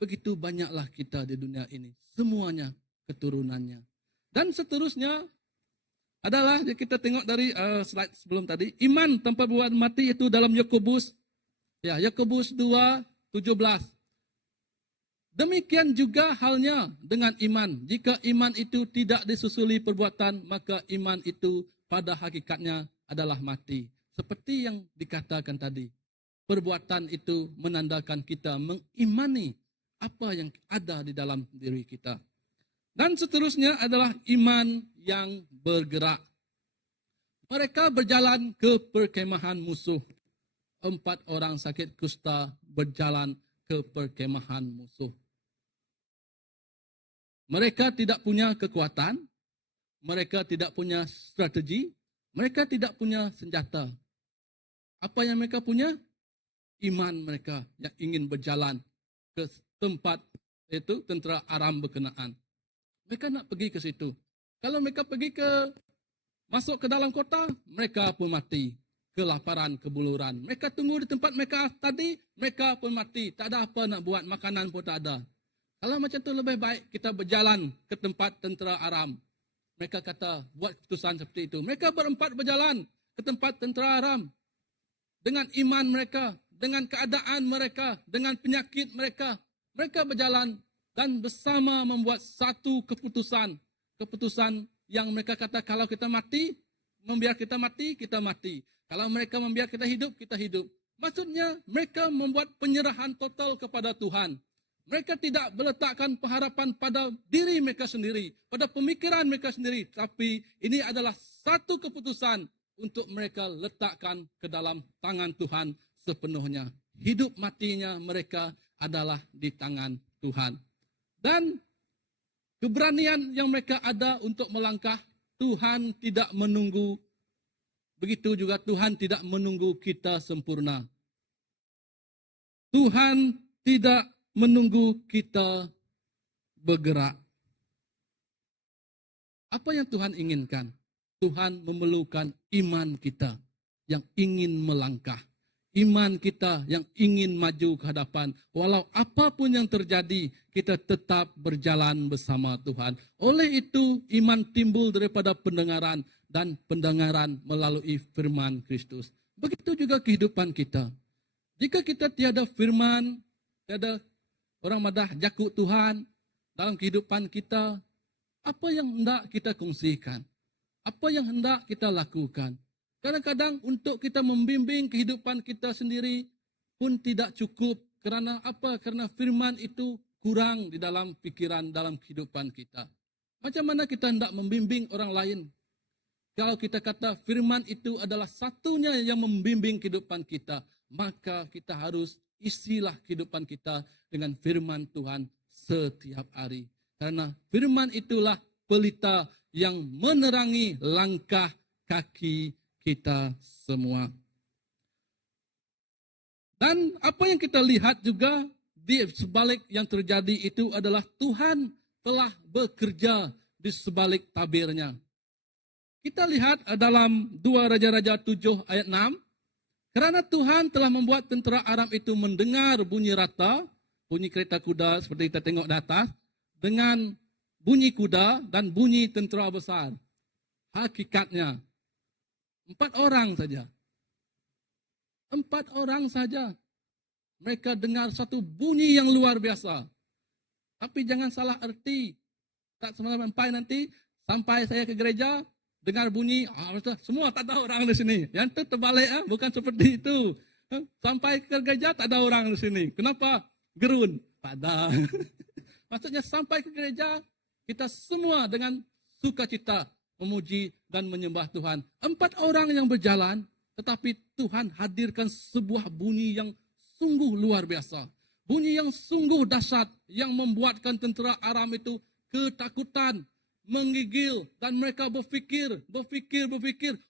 begitu banyaklah kita di dunia ini. Semuanya keturunannya. Dan seterusnya adalah kita tengok dari slide sebelum tadi. Iman tanpa buat mati itu dalam Yakobus. Ya, Yakobus 2:17. Demikian juga halnya dengan iman. Jika iman itu tidak disusuli perbuatan, maka iman itu pada hakikatnya adalah mati. Seperti yang dikatakan tadi. Perbuatan itu menandakan kita mengimani apa yang ada di dalam diri kita. Dan seterusnya adalah iman yang bergerak. Mereka berjalan ke perkemahan musuh. 4 orang sakit kusta berjalan ke perkemahan musuh. Mereka tidak punya kekuatan, mereka tidak punya strategi, mereka tidak punya senjata. Apa yang mereka punya? Iman mereka yang ingin berjalan ke tempat itu tentera Aram berkenaan. Mereka nak pergi ke situ. Kalau mereka pergi masuk ke dalam kota, mereka pun mati. Kelaparan, kebuluran. Mereka tunggu di tempat mereka tadi, mereka pun mati. Tak ada apa nak buat, makanan pun tak ada. Kalau macam tu lebih baik kita berjalan ke tempat tentera Aram. Mereka kata buat keputusan seperti itu. Mereka berempat berjalan ke tempat tentera Aram. Dengan iman mereka, dengan keadaan mereka, dengan penyakit mereka. Mereka berjalan dan bersama membuat satu keputusan. Keputusan yang mereka kata kalau kita mati, membiar kita mati, kita mati. Kalau mereka membiar kita hidup, kita hidup. Maksudnya mereka membuat penyerahan total kepada Tuhan. Mereka tidak meletakkan pengharapan pada diri mereka sendiri, pada pemikiran mereka sendiri. Tapi ini adalah satu keputusan untuk mereka letakkan ke dalam tangan Tuhan sepenuhnya. Hidup matinya mereka adalah di tangan Tuhan. Dan keberanian yang mereka ada untuk melangkah, Tuhan tidak menunggu. Begitu juga Tuhan tidak menunggu kita sempurna. Tuhan tidak menunggu kita bergerak. Apa yang Tuhan inginkan? Tuhan memerlukan iman kita yang ingin melangkah. Iman kita yang ingin maju ke hadapan. Walau apapun yang terjadi, kita tetap berjalan bersama Tuhan. Oleh itu, iman timbul daripada pendengaran dan pendengaran melalui firman Kristus. Begitu juga kehidupan kita. Jika kita tiada firman, tiada orang madah jakut Tuhan dalam kehidupan kita, apa yang hendak kita kongsikan? Apa yang hendak kita lakukan? Kadang-kadang untuk kita membimbing kehidupan kita sendiri pun tidak cukup. Karena apa? Karena firman itu kurang di dalam pikiran, dalam kehidupan kita. Macam mana kita hendak membimbing orang lain? Kalau kita kata firman itu adalah satunya yang membimbing kehidupan kita, maka kita harus isilah kehidupan kita dengan firman Tuhan setiap hari. Karena firman itulah pelita yang menerangi langkah kaki kita semua. Dan apa yang kita lihat juga di sebalik yang terjadi itu adalah Tuhan telah bekerja di sebalik tabirnya. Kita lihat dalam 2 Raja-Raja 7 ayat 6. Kerana Tuhan telah membuat tentera Aram itu mendengar bunyi rata, bunyi kereta kuda seperti kita tengok di atas, dengan bunyi kuda dan bunyi tentera besar. Hakikatnya, 4 orang saja. 4 orang saja. Mereka dengar satu bunyi yang luar biasa. Tapi jangan salah arti. Tak sampai saya ke gereja, dengar bunyi, semua tak ada orang di sini. Yang itu terbalik, bukan seperti itu. Sampai ke gereja tak ada orang di sini. Kenapa? Gerun. Tak ada. Maksudnya sampai ke gereja, kita semua dengan sukacita memuji dan menyembah Tuhan. 4 orang yang berjalan, tetapi Tuhan hadirkan sebuah bunyi yang sungguh luar biasa. Bunyi yang sungguh dahsyat yang membuatkan tentera Aram itu ketakutan, menggigil, dan mereka berfikir,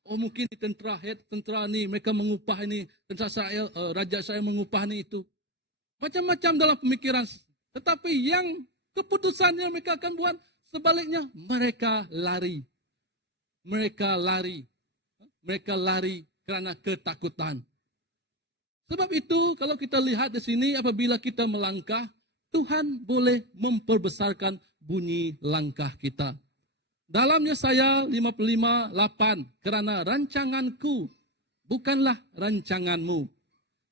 oh mungkin tentera ni mereka mengupah ini, tentera saya, raja saya mengupah ni itu. Macam-macam dalam pemikiran. Tetapi yang keputusannya mereka akan buat sebaliknya, mereka lari. Mereka lari kerana ketakutan. Sebab itu kalau kita lihat di sini, apabila kita melangkah, Tuhan boleh memperbesarkan bunyi langkah kita. Dalam Yesaya 55:8, kerana rancanganku bukanlah rancanganmu,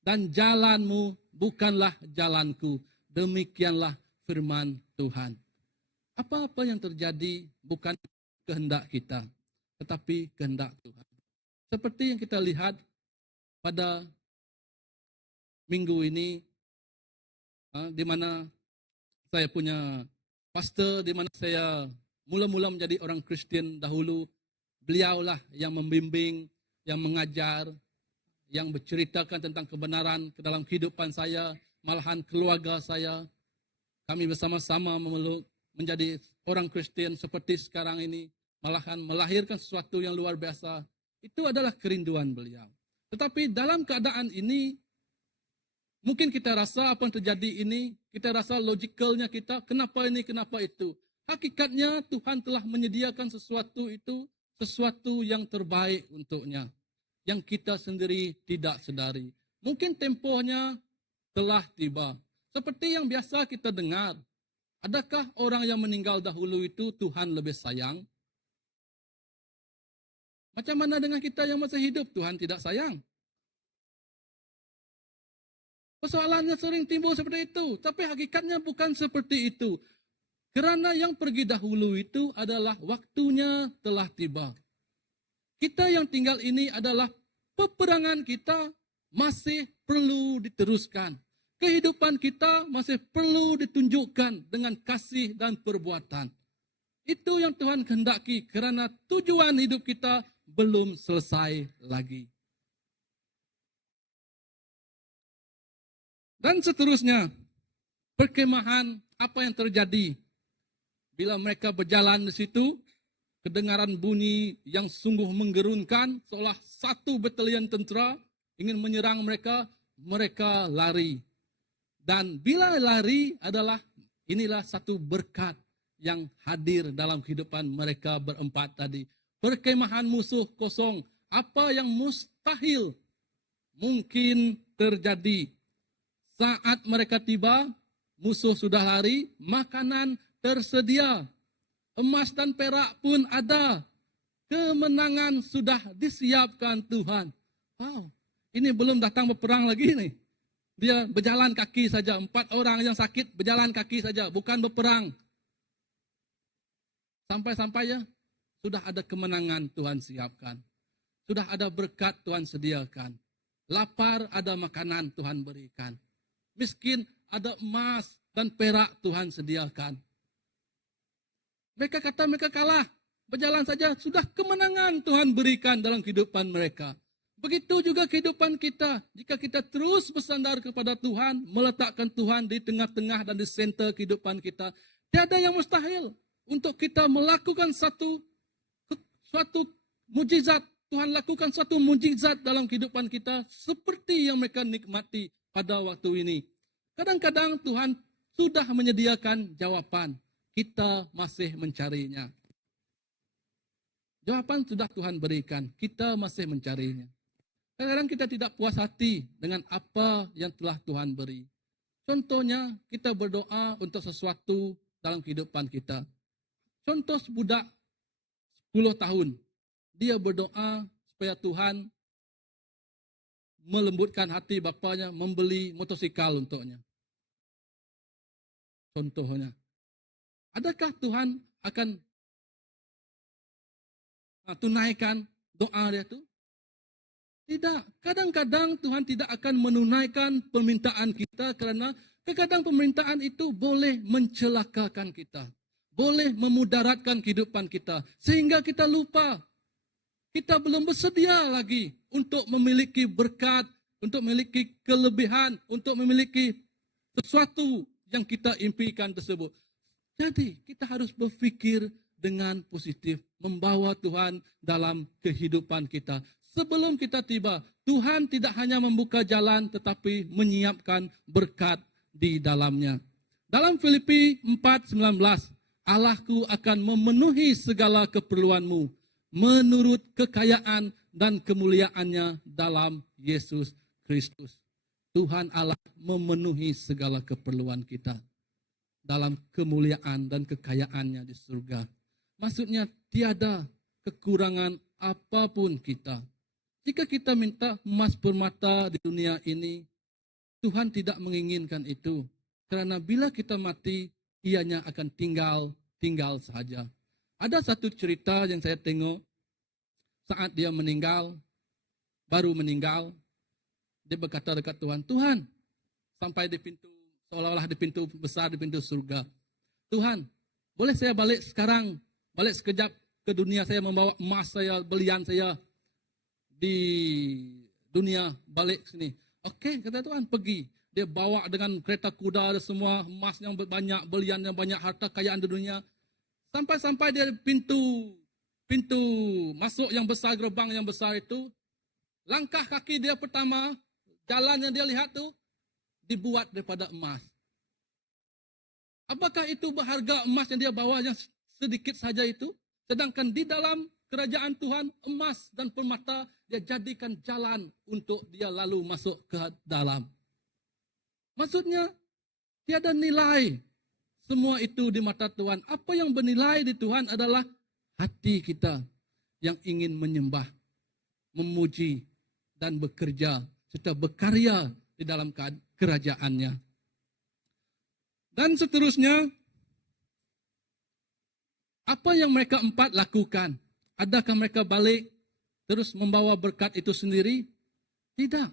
dan jalanmu bukanlah jalanku. Demikianlah firman Tuhan. Apa-apa yang terjadi bukan kehendak kita, tetapi kehendak Tuhan. Seperti yang kita lihat pada minggu ini, di mana saya punya pastor, di mana saya mula-mula menjadi orang Kristen dahulu. Beliaulah yang membimbing, yang mengajar, yang berceritakan tentang kebenaran ke dalam kehidupan saya, malahan keluarga saya. Kami bersama-sama menjadi orang Kristen seperti sekarang ini, malahan melahirkan sesuatu yang luar biasa. Itu adalah kerinduan beliau. Tetapi dalam keadaan ini, mungkin kita rasa apa yang terjadi ini, kita rasa logikalnya kita, kenapa ini, kenapa itu. Hakikatnya Tuhan telah menyediakan sesuatu itu, sesuatu yang terbaik untuknya, yang kita sendiri tidak sedari. Mungkin tempohnya telah tiba. Seperti yang biasa kita dengar, adakah orang yang meninggal dahulu itu Tuhan lebih sayang? Macam mana dengan kita yang masih hidup, Tuhan tidak sayang? Persoalannya sering timbul seperti itu, tapi hakikatnya bukan seperti itu. Kerana yang pergi dahulu itu adalah waktunya telah tiba. Kita yang tinggal ini adalah peperangan kita masih perlu diteruskan. Kehidupan kita masih perlu ditunjukkan dengan kasih dan perbuatan. Itu yang Tuhan kehendaki, kerana tujuan hidup kita belum selesai lagi. Dan seterusnya, perkemahan apa yang terjadi bila mereka berjalan di situ, kedengaran bunyi yang sungguh menggerunkan, seolah satu batalion tentera ingin menyerang mereka, mereka lari. Dan bila lari inilah satu berkat yang hadir dalam kehidupan mereka berempat tadi. Perkemahan musuh kosong, apa yang mustahil mungkin terjadi. Saat mereka tiba, musuh sudah lari, makanan tersedia, emas dan perak pun ada, kemenangan sudah disiapkan Tuhan. Wow, ini belum datang berperang lagi nih. Dia berjalan kaki saja, 4 orang yang sakit berjalan kaki saja, bukan berperang. Sampai-sampai ya, sudah ada kemenangan Tuhan siapkan. Sudah ada berkat Tuhan sediakan. Lapar ada makanan Tuhan berikan. Miskin ada emas dan perak Tuhan sediakan. Mereka kata mereka kalah. Berjalan saja sudah kemenangan Tuhan berikan dalam kehidupan mereka. Begitu juga kehidupan kita. Jika kita terus bersandar kepada Tuhan, meletakkan Tuhan di tengah-tengah dan di center kehidupan kita, tiada yang mustahil untuk kita melakukan suatu mujizat. Tuhan lakukan suatu mujizat dalam kehidupan kita seperti yang mereka nikmati pada waktu ini. Kadang-kadang Tuhan sudah menyediakan jawaban. Kita masih mencarinya. Jawaban sudah Tuhan berikan. Kita masih mencarinya. Kadang-kadang kita tidak puas hati dengan apa yang telah Tuhan beri. Contohnya, kita berdoa untuk sesuatu dalam kehidupan kita. Contoh budak 10 tahun. Dia berdoa supaya Tuhan melembutkan hati bapanya membeli motosikal untuknya. Contohnya. Adakah Tuhan akan tunaikan doa dia itu? Tidak. Kadang-kadang Tuhan tidak akan menunaikan permintaan kita karena kadang-kadang permintaan itu boleh mencelakakan kita. Boleh memudaratkan kehidupan kita. Sehingga kita lupa. Kita belum bersedia lagi untuk memiliki berkat, untuk memiliki kelebihan, untuk memiliki sesuatu yang kita impikan tersebut. Jadi kita harus berfikir dengan positif, membawa Tuhan dalam kehidupan kita. Sebelum kita tiba, Tuhan tidak hanya membuka jalan tetapi menyiapkan berkat di dalamnya. Dalam Filipi 4:19, Allahku akan memenuhi segala keperluanmu menurut kekayaan dan kemuliaannya dalam Yesus Kristus. Tuhan Allah memenuhi segala keperluan kita dalam kemuliaan dan kekayaannya di surga. Maksudnya tiada kekurangan apapun kita. Jika kita minta emas permata di dunia ini, Tuhan tidak menginginkan itu. Karena bila kita mati, ianya akan tinggal saja. Ada satu cerita yang saya tengok saat dia baru meninggal, dia berkata dekat Tuhan, Tuhan, sampai di pintu, seolah-olah di pintu besar, di pintu surga. Tuhan, boleh saya balik sekarang, balik sekejap ke dunia saya membawa emas saya, belian saya di dunia, balik sini. Oke, kata Tuhan, pergi. Dia bawa dengan kereta kuda, ada semua emas yang banyak, belian yang banyak, harta kekayaan di dunia. Sampai-sampai dia pintu masuk yang besar, gerbang yang besar itu, langkah kaki dia pertama, jalan yang dia lihat tu dibuat daripada emas. Apakah itu berharga emas yang dia bawa yang sedikit saja itu? Sedangkan di dalam kerajaan Tuhan, emas dan permata dia jadikan jalan untuk dia lalu masuk ke dalam. Maksudnya, tiada nilai semua itu di mata Tuhan. Apa yang bernilai di Tuhan adalah hati kita yang ingin menyembah, memuji, dan bekerja, serta berkarya di dalam kerajaannya. Dan seterusnya, apa yang mereka empat lakukan? Adakah mereka balik terus membawa berkat itu sendiri? Tidak.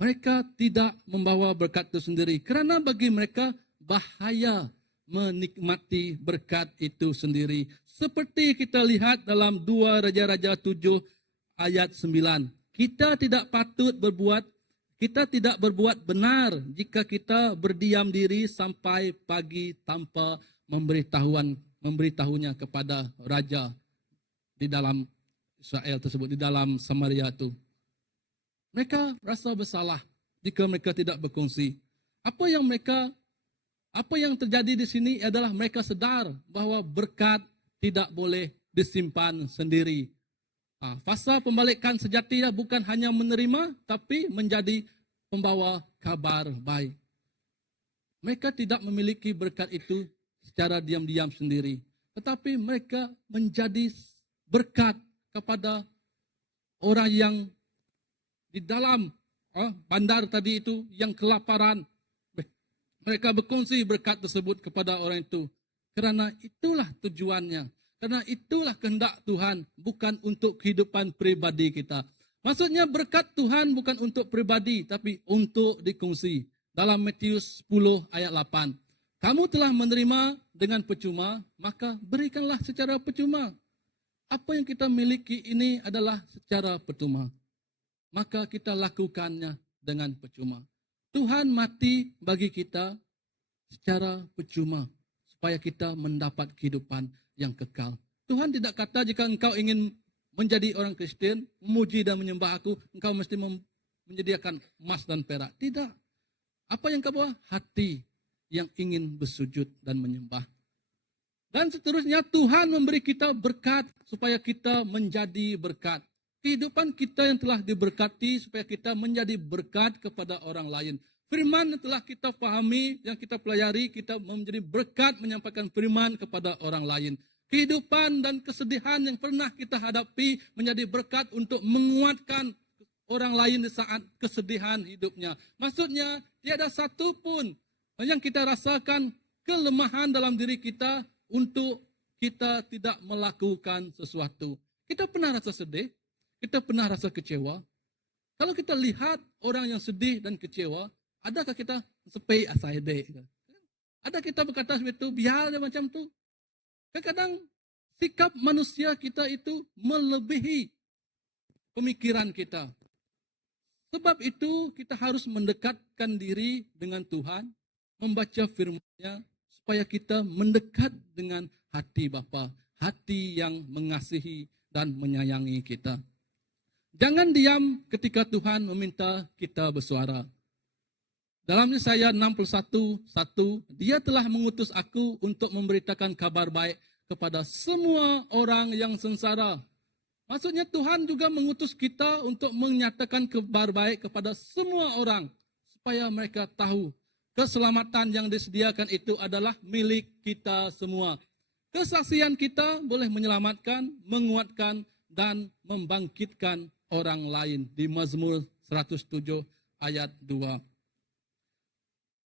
Mereka tidak membawa berkat itu sendiri. Kerana bagi mereka bahaya menikmati berkat itu sendiri. Seperti kita lihat dalam 2 Raja-Raja 7 ayat 9. Kita tidak berbuat benar jika kita berdiam diri sampai pagi tanpa memberitahunya kepada raja di dalam Israel tersebut, di dalam Samaria itu. Mereka rasa bersalah jika mereka tidak berkongsi. Apa yang terjadi di sini adalah mereka sedar bahwa berkat tidak boleh disimpan sendiri. Fasa pembalikan sejati bukan hanya menerima, tapi menjadi pembawa kabar baik. Mereka tidak memiliki berkat itu secara diam-diam sendiri. Tetapi mereka menjadi berkat kepada orang yang di dalam bandar tadi itu, yang kelaparan. Mereka berkongsi berkat tersebut kepada orang itu. Kerana itulah tujuannya. Karena itulah kehendak Tuhan. Bukan untuk kehidupan pribadi kita. Maksudnya berkat Tuhan bukan untuk pribadi, tapi untuk dikongsi. Dalam Matius 10 ayat 8. Kamu telah menerima dengan percuma, maka berikanlah secara percuma. Apa yang kita miliki ini adalah secara percuma. Maka kita lakukannya dengan percuma. Tuhan mati bagi kita secara percuma, supaya kita mendapat kehidupan yang kekal. Tuhan tidak kata jika engkau ingin menjadi orang Kristen, memuji dan menyembah aku, engkau mesti menyediakan emas dan perak. Tidak. Apa yang kau bawa? Hati yang ingin bersujud dan menyembah. Dan seterusnya Tuhan memberi kita berkat supaya kita menjadi berkat. Kehidupan kita yang telah diberkati supaya kita menjadi berkat kepada orang lain. Firman yang telah kita pahami, yang kita pelajari, kita menjadi berkat menyampaikan firman kepada orang lain. Kehidupan dan kesedihan yang pernah kita hadapi menjadi berkat untuk menguatkan orang lain di saat kesedihan hidupnya. Maksudnya, tiada satu pun yang kita rasakan kelemahan dalam diri kita untuk kita tidak melakukan sesuatu. Kita pernah rasa sedih, kita pernah rasa kecewa. Kalau kita lihat orang yang sedih dan kecewa, adakah kita sepei asaide? Ada kita berkata seperti itu, biar dia macam itu. Kadang sikap manusia kita itu melebihi pemikiran kita. Sebab itu kita harus mendekatkan diri dengan Tuhan, membaca firman-Nya, supaya kita mendekat dengan hati Bapa, hati yang mengasihi dan menyayangi kita. Jangan diam ketika Tuhan meminta kita bersuara. Dalam Yesaya 61:1, Dia telah mengutus aku untuk memberitakan kabar baik kepada semua orang yang sengsara. Maksudnya Tuhan juga mengutus kita untuk menyatakan kabar baik kepada semua orang, supaya mereka tahu keselamatan yang disediakan itu adalah milik kita semua. Kesaksian kita boleh menyelamatkan, menguatkan, dan membangkitkan orang lain. Di Mazmur 107 ayat 2.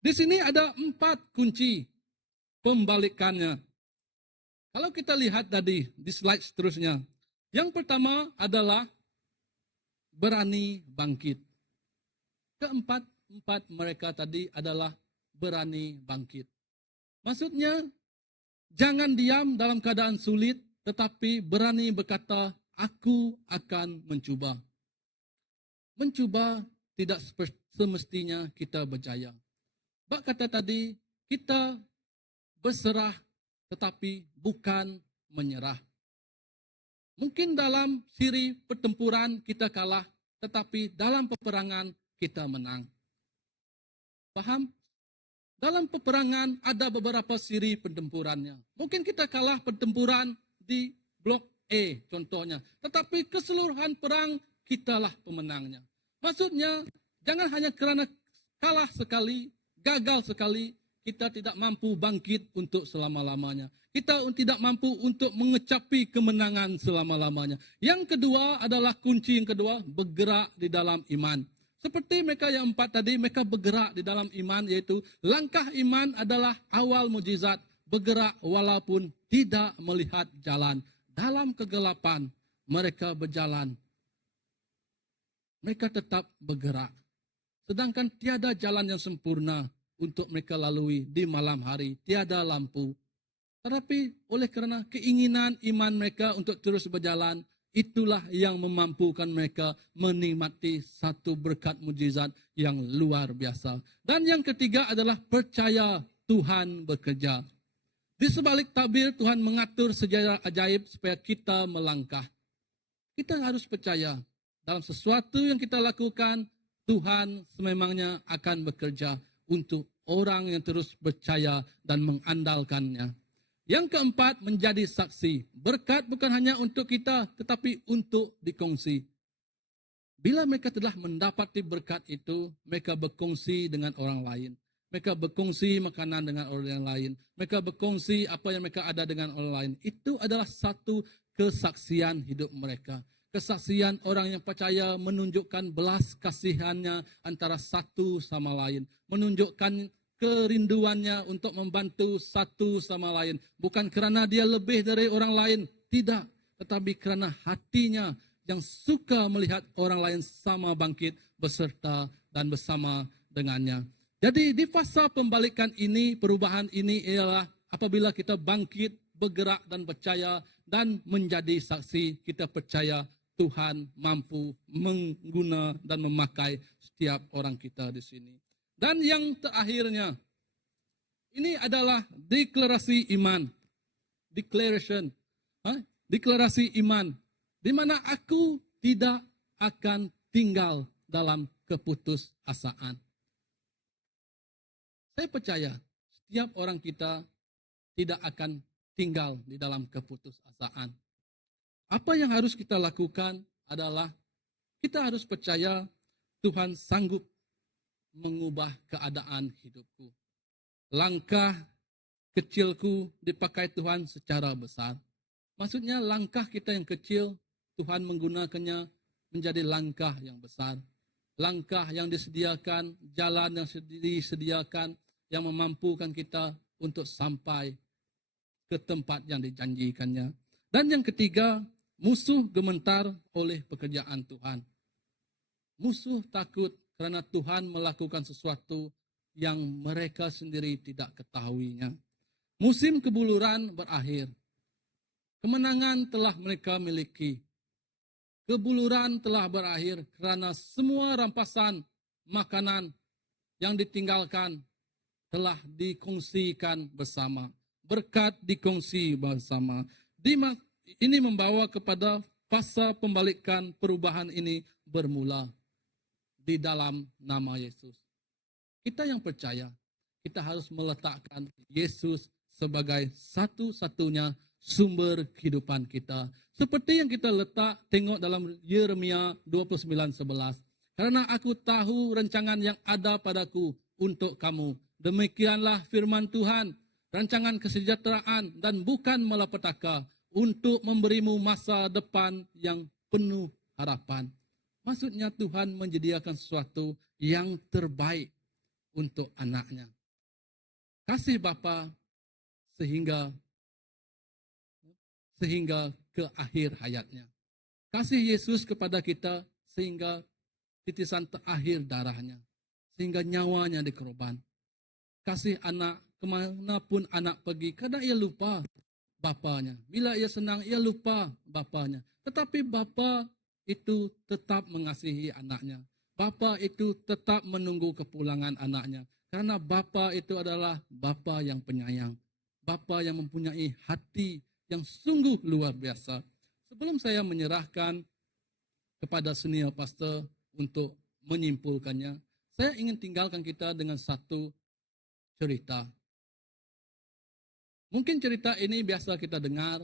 Di sini ada 4 kunci pembalikannya. Kalau kita lihat tadi di slide seterusnya. Yang pertama adalah berani bangkit. Keempat mereka tadi adalah berani bangkit. Maksudnya, jangan diam dalam keadaan sulit, tetapi berani berkata, aku akan mencuba. Mencuba tidak semestinya kita berjaya. Bak kata tadi, kita berserah tetapi bukan menyerah. Mungkin dalam siri pertempuran kita kalah, tetapi dalam peperangan kita menang. Paham? Dalam peperangan ada beberapa siri pertempurannya. Mungkin kita kalah pertempuran di blok E contohnya. Tetapi keseluruhan perang kitalah pemenangnya. Maksudnya jangan hanya kerana kalah sekali, gagal sekali, kita tidak mampu bangkit untuk selama-lamanya. Kita tidak mampu untuk mengecapi kemenangan selama-lamanya. Yang kedua adalah kunci yang kedua, bergerak di dalam iman. Seperti mereka yang 4 tadi, mereka bergerak di dalam iman, yaitu langkah iman adalah awal mukjizat, bergerak walaupun tidak melihat jalan. Dalam kegelapan, mereka berjalan. Mereka tetap bergerak. Sedangkan tiada jalan yang sempurna untuk mereka lalui di malam hari, tiada lampu. Tetapi oleh kerana keinginan iman mereka untuk terus berjalan, itulah yang memampukan mereka menikmati satu berkat mukjizat yang luar biasa. Dan yang ketiga adalah percaya Tuhan bekerja. Di sebalik tabir, Tuhan mengatur sejarah ajaib supaya kita melangkah. Kita harus percaya dalam sesuatu yang kita lakukan, Tuhan sememangnya akan bekerja untuk orang yang terus percaya dan mengandalkannya. Yang keempat, menjadi saksi. Berkat bukan hanya untuk kita, tetapi untuk dikongsi. Bila mereka telah mendapati berkat itu, mereka berkongsi dengan orang lain. Mereka berkongsi makanan dengan orang lain. Mereka berkongsi apa yang mereka ada dengan orang lain. Itu adalah satu kesaksian hidup mereka. Kesaksian orang yang percaya menunjukkan belas kasihannya antara satu sama lain. Menunjukkan kerinduannya untuk membantu satu sama lain. Bukan kerana dia lebih dari orang lain. Tidak. Tetapi kerana hatinya yang suka melihat orang lain sama bangkit beserta dan bersama dengannya. Jadi di fasa pembalikan ini, perubahan ini ialah apabila kita bangkit, bergerak dan percaya dan menjadi saksi, kita percaya Tuhan mampu mengguna dan memakai setiap orang kita di sini. Dan yang terakhirnya, ini adalah deklarasi iman. Declaration. Deklarasi iman. Di mana aku tidak akan tinggal dalam keputusasaan. Saya percaya setiap orang kita tidak akan tinggal di dalam keputusasaan. Apa yang harus kita lakukan adalah kita harus percaya Tuhan sanggup mengubah keadaan hidupku. Langkah kecilku dipakai Tuhan secara besar. Maksudnya langkah kita yang kecil, Tuhan menggunakannya menjadi langkah yang besar. Langkah yang disediakan, jalan yang disediakan, yang memampukan kita untuk sampai ke tempat yang dijanjikannya. Dan yang ketiga, musuh gemetar oleh pekerjaan Tuhan. Musuh takut karena Tuhan melakukan sesuatu yang mereka sendiri tidak ketahuinya. Musim kebuluran berakhir. Kemenangan telah mereka miliki. Kebuluran telah berakhir karena semua rampasan makanan yang ditinggalkan telah dikongsikan bersama. Berkat dikongsi bersama. Ini membawa kepada fasa pembalikan perubahan ini bermula di dalam nama Yesus. Kita yang percaya, kita harus meletakkan Yesus sebagai satu-satunya sumber kehidupan kita. Seperti yang kita tengok dalam Yeremia 29:11. Karena aku tahu rancangan yang ada padaku untuk kamu. Demikianlah firman Tuhan, rancangan kesejahteraan dan bukan malapetaka, untuk memberimu masa depan yang penuh harapan. Maksudnya Tuhan menyediakan sesuatu yang terbaik untuk anaknya. Kasih Bapa sehingga ke akhir hayatnya. Kasih Yesus kepada kita sehingga titisan terakhir darahnya. Sehingga nyawanya dikorban. Kasih anak kemanapun anak pergi. Kadang ia lupa bapanya. Bila ia senang, ia lupa bapanya. Tetapi bapa itu tetap mengasihi anaknya. Bapa itu tetap menunggu kepulangan anaknya. Karena bapa itu adalah bapa yang penyayang. Bapa yang mempunyai hati yang sungguh luar biasa. Sebelum saya menyerahkan kepada senior pastor untuk menyimpulkannya, saya ingin tinggalkan kita dengan satu cerita. Mungkin cerita ini biasa kita dengar,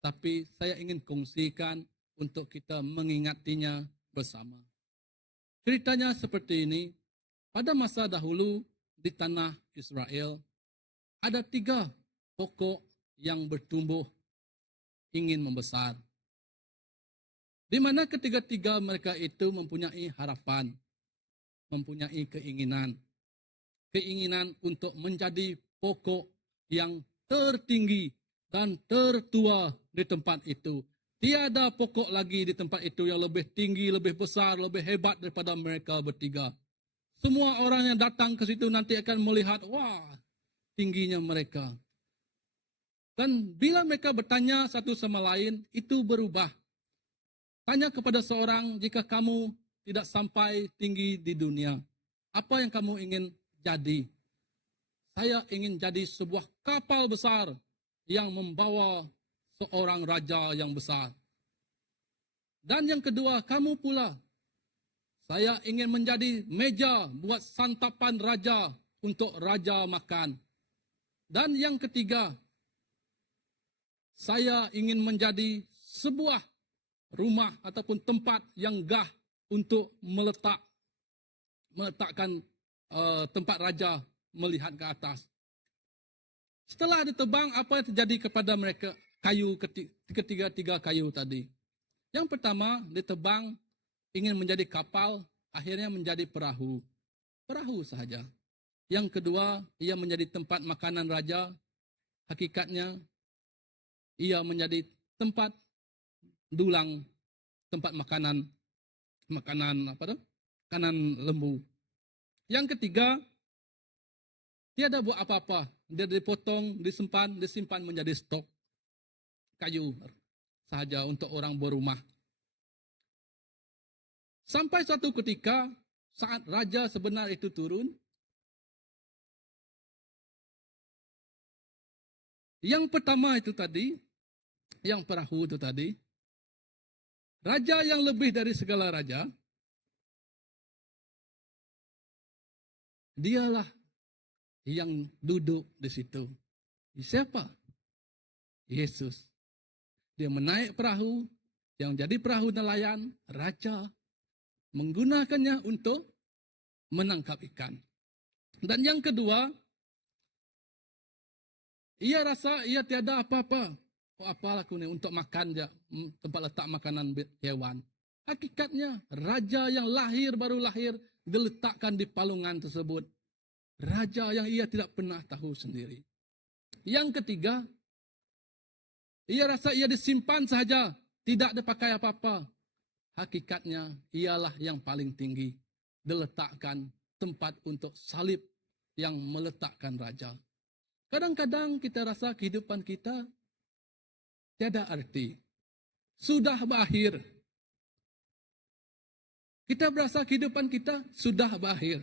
tapi saya ingin kongsikan untuk kita mengingatinya bersama. Ceritanya seperti ini. Pada masa dahulu di tanah Israel, ada 3 pokok yang bertumbuh ingin membesar. Di mana ketiga-tiga mereka itu mempunyai harapan, mempunyai keinginan. Keinginan untuk menjadi pokok yang tertinggi dan tertua di tempat itu. Tiada pokok lagi di tempat itu yang lebih tinggi, lebih besar, lebih hebat daripada mereka bertiga. Semua orang yang datang ke situ nanti akan melihat, wah, tingginya mereka. Dan bila mereka bertanya satu sama lain, itu berubah. Tanya kepada seorang, jika kamu tidak sampai tinggi di dunia, apa yang kamu ingin jadi? Saya ingin jadi sebuah kapal besar yang membawa seorang raja yang besar. Dan yang kedua, kamu pula. Saya ingin menjadi meja buat santapan raja untuk raja makan. Dan yang ketiga, saya ingin menjadi sebuah rumah ataupun tempat yang gah untuk meletakkan tempat raja melihat ke atas. Setelah ditebang, apa yang terjadi kepada mereka? Ketiga kayu tadi. Yang pertama ditebang, ingin menjadi kapal, akhirnya menjadi perahu. Perahu sahaja. Yang kedua, ia menjadi tempat makanan raja. Hakikatnya, ia menjadi tempat dulang tempat makanan apa tuh? Makanan lembu. Yang ketiga, tiada buat apa-apa. Dia dipotong, disimpan menjadi stok kayu sahaja untuk orang berumah. Sampai suatu ketika, saat raja sebenar itu turun, yang pertama itu tadi, yang perahu itu tadi, raja yang lebih dari segala raja, dialah yang duduk di situ. Siapa? Yesus. Dia menaik perahu, yang jadi perahu nelayan, raja, menggunakannya untuk menangkap ikan. Dan yang kedua, ia rasa ia tiada apa-apa. Oh, apalah aku ni untuk makan je, tempat letak makanan hewan. Hakikatnya, raja yang baru lahir, diletakkan di palungan tersebut. Raja yang ia tidak pernah tahu sendiri. Yang ketiga, ia rasa ia disimpan sahaja, tidak dipakai apa-apa. Hakikatnya, ialah yang paling tinggi. Diletakkan tempat untuk salib yang meletakkan raja. Kadang-kadang kita rasa kehidupan kita tiada arti. Sudah berakhir. Kita berasa kehidupan kita sudah berakhir.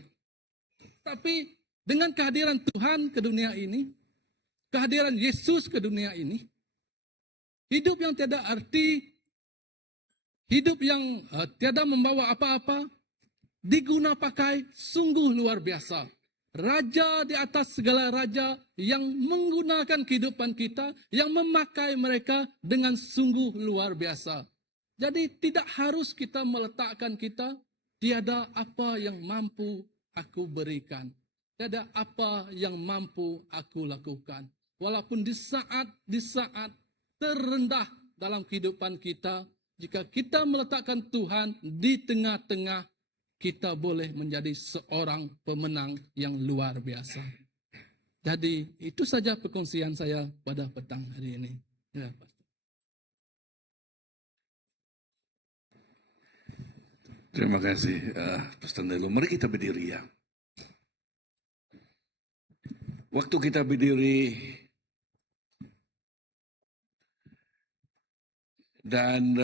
Tapi dengan kehadiran Tuhan ke dunia ini, kehadiran Yesus ke dunia ini, hidup yang tiada arti, hidup yang tiada membawa apa-apa, diguna pakai sungguh luar biasa. Raja di atas segala raja yang menggunakan kehidupan kita, yang memakai mereka dengan sungguh luar biasa. Jadi tidak harus kita meletakkan kita, tiada apa yang mampu aku berikan. Tiada apa yang mampu aku lakukan. Walaupun di saat terendah dalam kehidupan kita, jika kita meletakkan Tuhan di tengah-tengah, kita boleh menjadi seorang pemenang yang luar biasa. Jadi itu saja perkongsian saya pada petang hari ini. Ya, Pastor. Terima kasih, Pastor Nelo. Mari kita berdiri ya. Waktu kita berdiri dan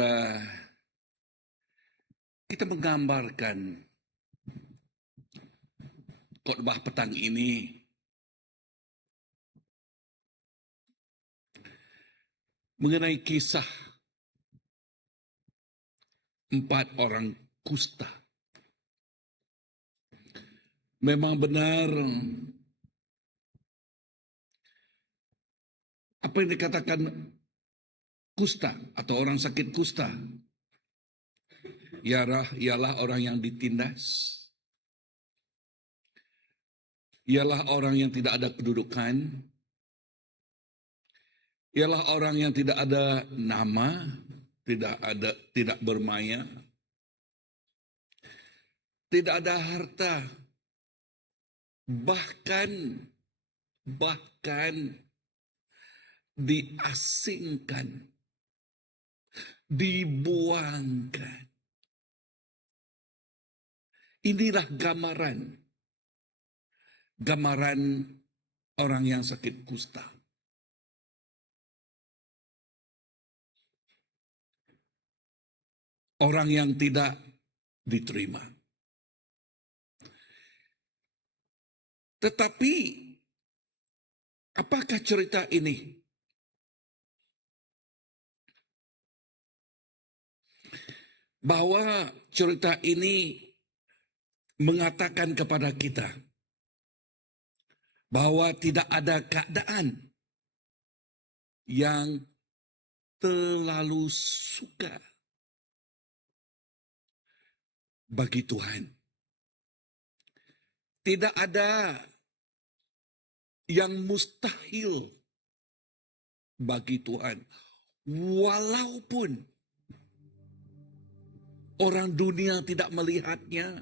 kita menggambarkan khotbah petang ini mengenai kisah 4 orang kusta. Memang benar apa yang dikatakan kusta atau orang sakit kusta ialah orang yang ditindas, ialah orang yang tidak ada kedudukan, ialah orang yang tidak ada nama, tidak bermaya, tidak ada harta, bahkan diasingkan, dibuangkan. Inilah gambaran orang yang sakit kusta. Orang yang tidak diterima. Tetapi apakah cerita ini? Bahwa cerita ini mengatakan kepada kita bahwa tidak ada keadaan yang terlalu suka bagi Tuhan. Tidak ada yang mustahil bagi Tuhan. Walaupun orang dunia tidak melihatnya,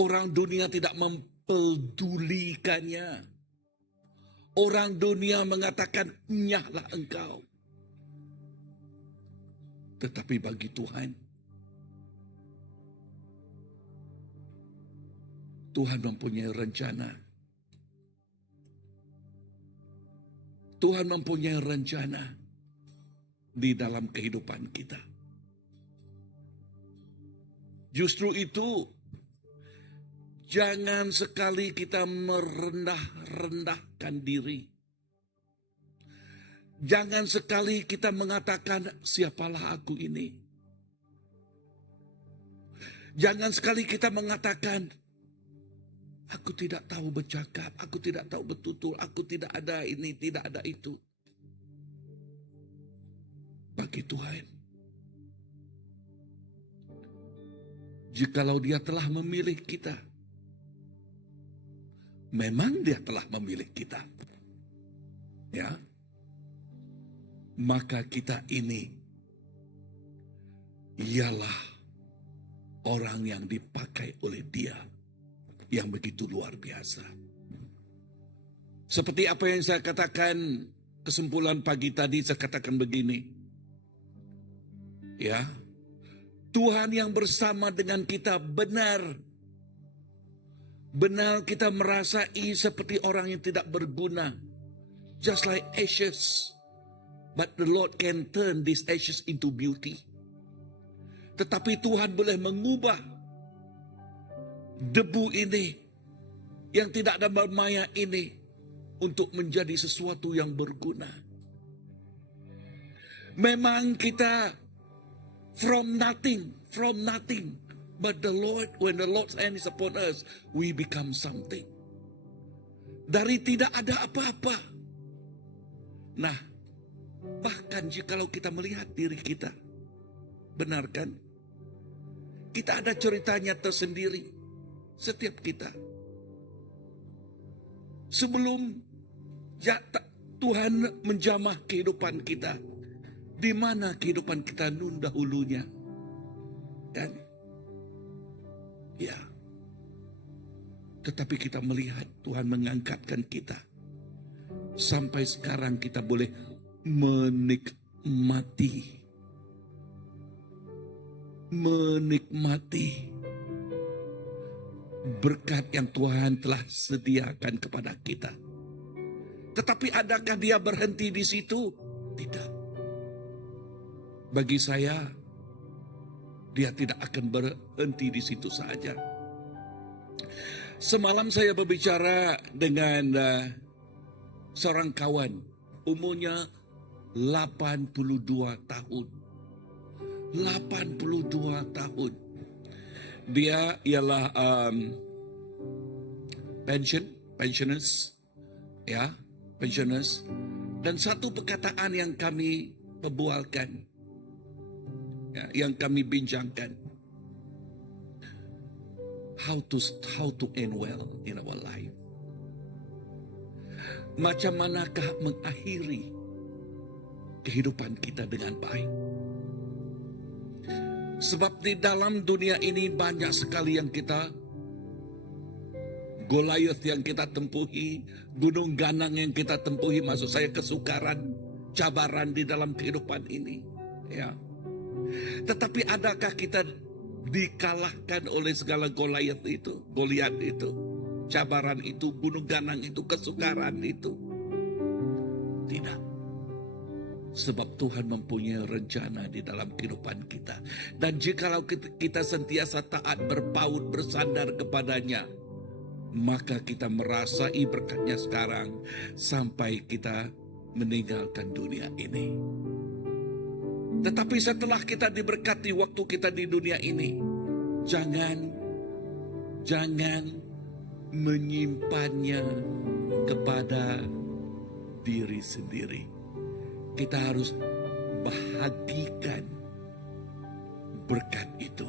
orang dunia tidak mempedulikannya, orang dunia mengatakan, "Nyahlah engkau." Tetapi bagi Tuhan, Tuhan mempunyai rencana. Tuhan mempunyai rencana di dalam kehidupan kita. Justru itu, jangan sekali kita merendah-rendahkan diri. Jangan sekali kita mengatakan, siapalah aku ini. Jangan sekali kita mengatakan, aku tidak tahu bercakap, aku tidak tahu bertutur, aku tidak ada ini, tidak ada itu. Bagi Tuhan, jikalau Dia telah memilih kita, memang Dia telah memilih kita, ya, maka kita ini ialah orang yang dipakai oleh Dia yang begitu luar biasa. Seperti apa yang saya katakan, kesimpulan pagi tadi saya katakan begini. Ya, Tuhan yang bersama dengan kita benar. Benar kita merasai seperti orang yang tidak berguna. Just like ashes. But the Lord can turn these ashes into beauty. Tetapi Tuhan boleh mengubah debu ini yang tidak ada bermaya ini untuk menjadi sesuatu yang berguna. Memang kita from nothing. But the Lord, when the Lord's hand is upon us, we become something. Dari tidak ada apa-apa. Nah, bahkan jikalau kita melihat diri kita, benar kan? Kita ada ceritanya tersendiri. Setiap kita. Sebelum Tuhan menjamah kehidupan kita, di mana kehidupan kita dahulunya? Kan? Ya. Tetapi kita melihat Tuhan mengangkatkan kita. Sampai sekarang kita boleh menikmati berkat yang Tuhan telah sediakan kepada kita. Tetapi adakah Dia berhenti di situ? Tidak. Bagi saya, Dia tidak akan berhenti di situ saja. Semalam saya berbicara dengan seorang kawan, umurnya 82 tahun. 82 tahun. Dia ialah pensioners, ya, pensioners. Dan satu perkataan yang kami perbualkan, ya, yang kami bincangkan, how to end well in our life. Macam manakah mengakhiri kehidupan kita dengan baik? Sebab di dalam dunia ini banyak sekali yang kita, Goliath yang kita tempuhi, gunung ganang yang kita tempuhi, maksud saya kesukaran, cabaran di dalam kehidupan ini. Ya. Tetapi adakah kita dikalahkan oleh segala Goliath itu, cabaran itu, gunung ganang itu, kesukaran itu? Tidak. Sebab Tuhan mempunyai rencana di dalam kehidupan kita. Dan jikalau kita sentiasa taat, berpaut, bersandar kepadanya, maka kita merasai berkatnya sekarang sampai kita meninggalkan dunia ini. Tetapi setelah kita diberkati waktu kita di dunia ini, jangan menyimpannya kepada diri sendiri. Kita harus bahagikan berkat itu.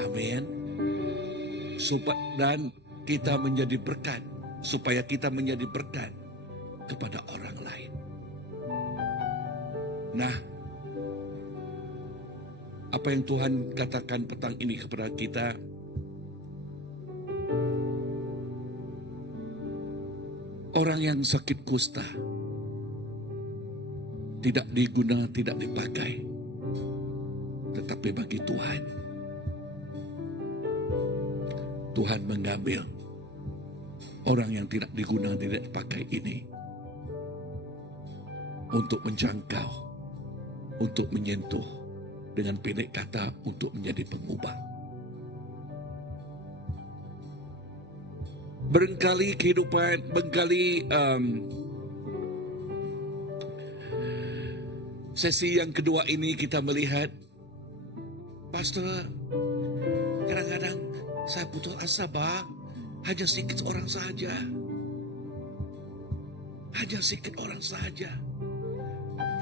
Amin. Dan kita menjadi berkat, supaya kita menjadi berkat kepada orang lain. Nah, apa yang Tuhan katakan petang ini kepada kita? Orang yang sakit kusta, tidak diguna, tidak dipakai. Tetapi bagi Tuhan, Tuhan mengambil orang yang tidak digunakan, tidak dipakai ini untuk menjangkau, untuk menyentuh, dengan pendek kata untuk menjadi pengubah. Berkali kehidupan, sesi yang kedua ini kita melihat, Pastor, kadang-kadang saya putus asa, bah, hanya sedikit orang saja. Hanya sedikit orang saja.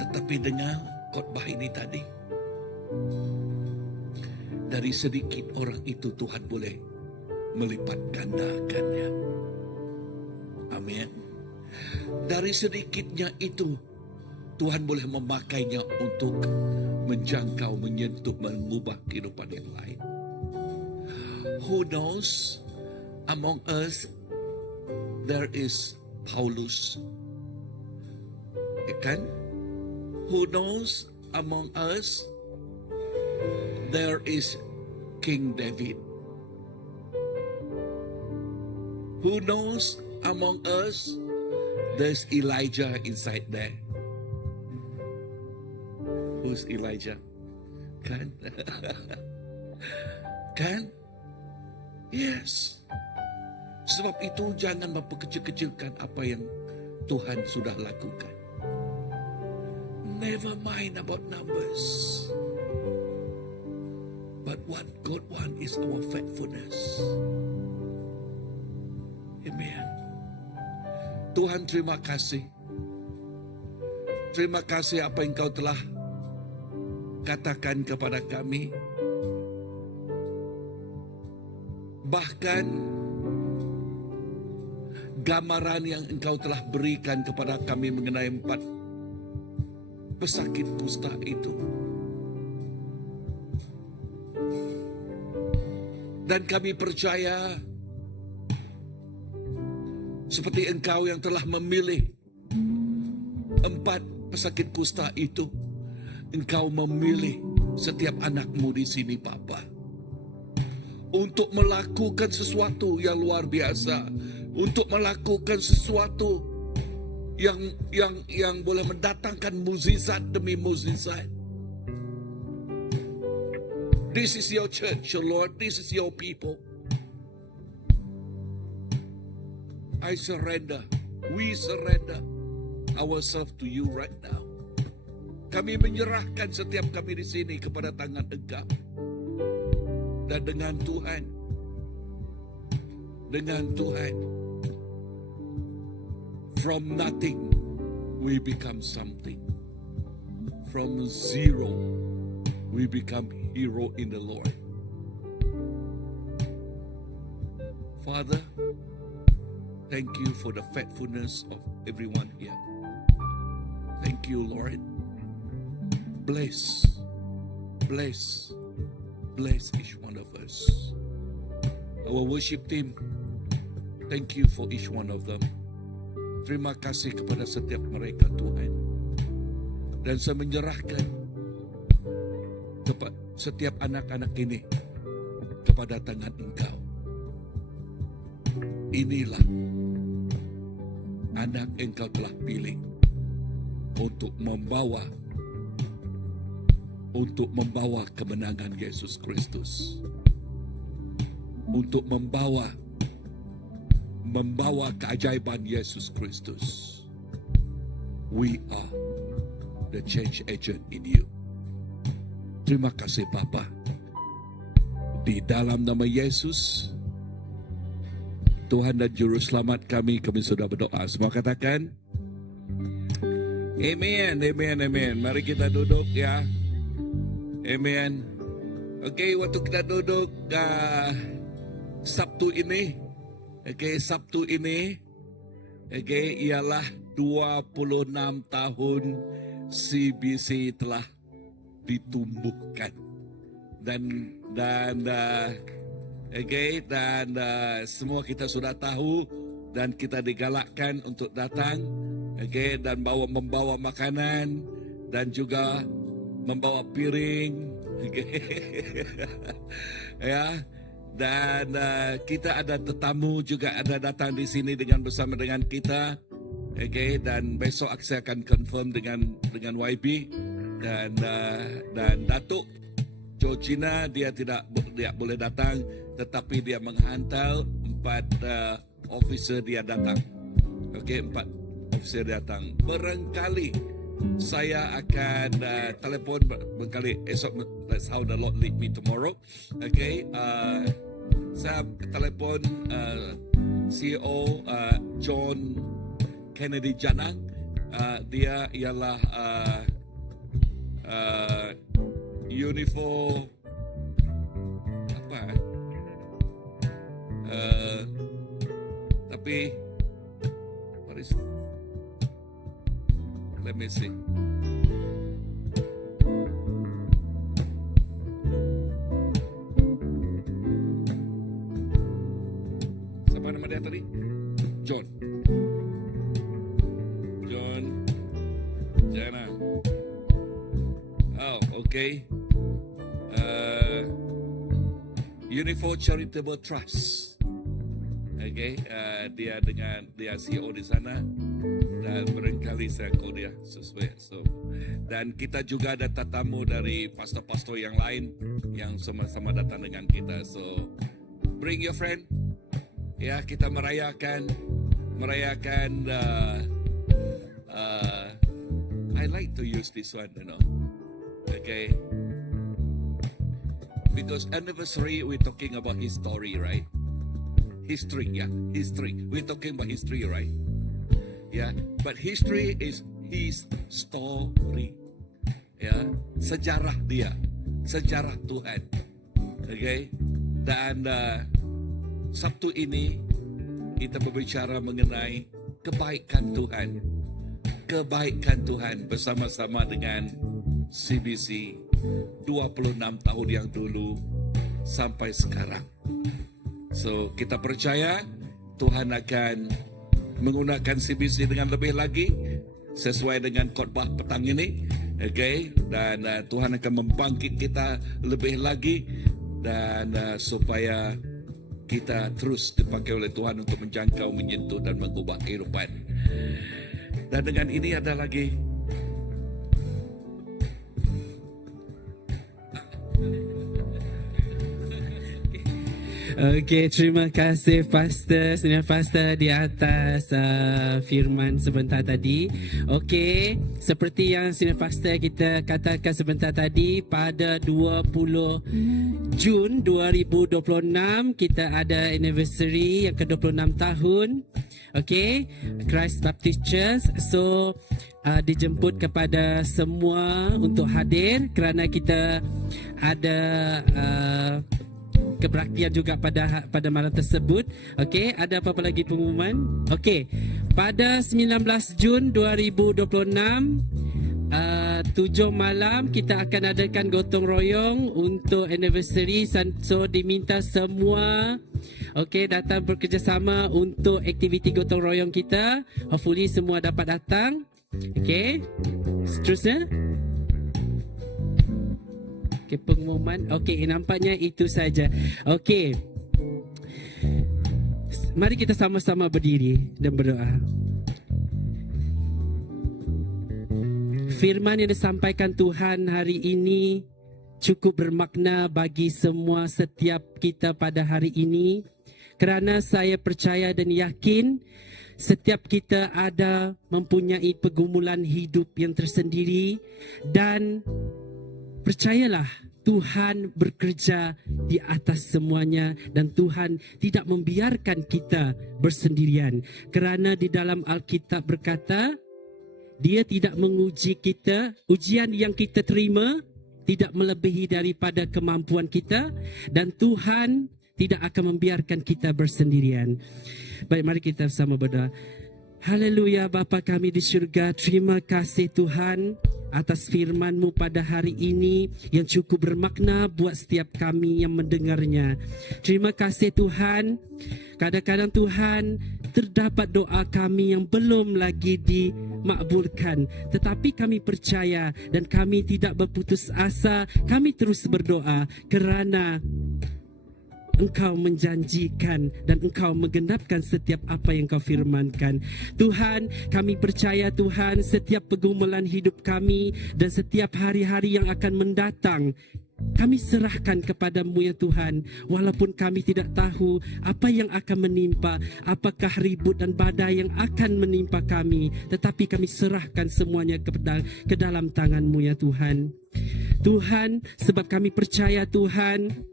Tetapi dengan khotbah ini tadi, dari sedikit orang itu Tuhan boleh melipat gandakannya. Amin. Dari sedikitnya itu Tuhan boleh memakainya untuk menjangkau, menyentuh, mengubah kehidupan yang lain. Who knows, among us there is Paulus. Kan? Who knows, among us there is King David. Who knows, among us there's Elijah inside there. Who's Elijah? Kan? Kan? Yes. Sebab itu jangan memperkecil-kecilkan apa yang Tuhan sudah lakukan. Never mind about numbers. But what God wants is our faithfulness. Amen. Tuhan, terima kasih. Terima kasih apa yang Kau telah katakan kepada kami. Bahkan gambaran yang Engkau telah berikan kepada kami mengenai 4 pesakit kusta itu. Dan kami percaya seperti Engkau yang telah memilih 4 pesakit kusta itu, Engkau memilih setiap anakmu di sini, Bapa, untuk melakukan sesuatu yang luar biasa, untuk melakukan sesuatu yang boleh mendatangkan mukjizat demi mukjizat. This is your church, Lord. This is your people. I surrender. We surrender ourselves to you right now. Kami menyerahkan setiap kami di sini kepada tangan Engkau. Dan dengan Tuhan, from nothing, we become something. From zero, we become hero in the Lord. Father, thank you for the faithfulness of everyone here. Thank you, Lord. Bless each one of us. Our worship team, thank you for each one of them. Terima kasih kepada setiap mereka, Tuhan. Dan saya menyerahkan kepada setiap anak-anak ini kepada tangan Engkau. Inilah anak Engkau telah pilih untuk membawa kemenangan Yesus Kristus, untuk membawa keajaiban Yesus Kristus. We are the change agent in you. Terima kasih Bapa. Di dalam nama Yesus, Tuhan dan Juru Selamat kami sudah berdoa. Semua katakan amen, amen, amen. Mari kita duduk ya. Amen. Okey, waktu kita duduk Sabtu ini, ialah 26 tahun CBC telah ditumbuhkan dan semua kita sudah tahu dan kita digalakkan untuk datang, dan membawa makanan dan juga membawa piring, Okay. Ya. Dan kita ada tetamu juga ada datang di sini bersama dengan kita. Okay, dan besok saya akan confirm dengan YB dan Datuk Georgina dia tidak boleh datang, tetapi dia menghantar 4 officer dia datang. Okay, 4 officer datang. Barangkali saya akan telefon barangkali esok. That's how the Lord lead me tomorrow. Okay, saya telefon CEO John Kennedy Janang. Dia ialah Unifor apa? Tapi what is? Let me see. Siapa nama dia tadi? John Jana. Oh, okay. Unifor Charitable Trust. Okay, dia CEO di sana dan barangkali saya call dia sesuai. So, dan kita juga ada tetamu dari pastor-pastor yang lain yang sama-sama datang dengan kita. So, bring your friend. Ya, kita merayakan. I like to use this one, Okay. Because anniversary, we're talking about history, right? History. We're talking about history, right? Yeah. But history is his story. Ya, sejarah dia, sejarah Tuhan. Okay. Dan Sabtu ini kita berbicara mengenai kebaikan Tuhan bersama-sama dengan CBC 26 tahun yang dulu sampai sekarang. So, kita percaya Tuhan akan menggunakan CBC dengan lebih lagi sesuai dengan khotbah petang ini. Okay? Dan Tuhan akan membangkit kita lebih lagi dan supaya kita terus dipakai oleh Tuhan untuk menjangkau, menyentuh dan mengubah kehidupan. Dan dengan ini ada lagi Okey, terima kasih Pastor, Senior Pastor di atas firman sebentar tadi. Okey, seperti yang Senior Pastor kita katakan sebentar tadi, pada 20 Jun 2026 kita ada anniversary yang ke-26 tahun. Okey, Christ Baptist Church. So dijemput kepada semua untuk hadir kerana kita ada kebaktian juga pada malam tersebut. Okey, ada apa-apa lagi pengumuman? Okey, pada 19 Jun 2026 7 malam kita akan adakan gotong royong untuk anniversary. So diminta semua datang bekerjasama untuk aktiviti gotong royong kita. Hopefully semua dapat datang. Okey, seterusnya pengumuman. Okey, nampaknya itu saja. Okey, mari kita sama-sama berdiri dan berdoa. Firman yang disampaikan Tuhan hari ini cukup bermakna bagi semua setiap kita pada hari ini, kerana saya percaya dan yakin setiap kita ada mempunyai pergumulan hidup yang tersendiri, dan percayalah Tuhan bekerja di atas semuanya dan Tuhan tidak membiarkan kita bersendirian. Kerana di dalam Alkitab berkata, Dia tidak menguji kita, ujian yang kita terima tidak melebihi daripada kemampuan kita, dan Tuhan tidak akan membiarkan kita bersendirian. Baik, mari kita bersama berdoa. Haleluya, Bapa kami di syurga, terima kasih Tuhan. atas firman-Mu pada hari ini yang cukup bermakna buat setiap kami yang mendengarnya. Terima kasih Tuhan. Kadang-kadang Tuhan, terdapat doa kami yang belum lagi dimakbulkan. Tetapi kami percaya dan kami tidak berputus asa. Kami terus berdoa kerana Engkau menjanjikan dan Engkau menggenapkan setiap apa yang Kau firmankan. Tuhan, kami percaya Tuhan, setiap pergumulan hidup kami dan setiap hari-hari yang akan mendatang, kami serahkan kepadamu ya Tuhan. Walaupun kami tidak tahu apa yang akan menimpa, apakah ribut dan badai yang akan menimpa kami, tetapi kami serahkan semuanya ke dalam tangan-Mu ya Tuhan. Tuhan, sebab kami percaya Tuhan,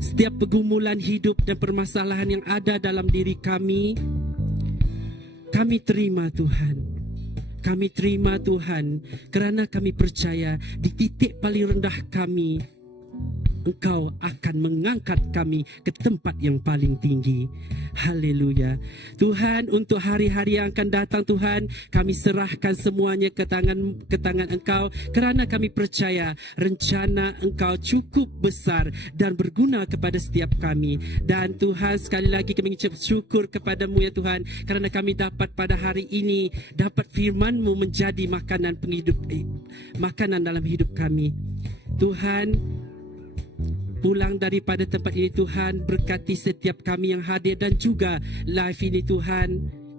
setiap pergumulan hidup dan permasalahan yang ada dalam diri kami terima Tuhan. Kami terima Tuhan kerana kami percaya di titik paling rendah kami, Engkau akan mengangkat kami ke tempat yang paling tinggi. Haleluya. Tuhan, untuk hari-hari yang akan datang Tuhan, kami serahkan semuanya ke tangan Engkau kerana kami percaya rencana Engkau cukup besar dan berguna kepada setiap kami. Dan Tuhan, sekali lagi kami mengucap syukur kepadamu ya Tuhan kerana kami dapat pada hari ini dapat firman-Mu menjadi makanan dalam hidup kami. Tuhan, pulang daripada tempat ini Tuhan, berkati setiap kami yang hadir dan juga live ini Tuhan.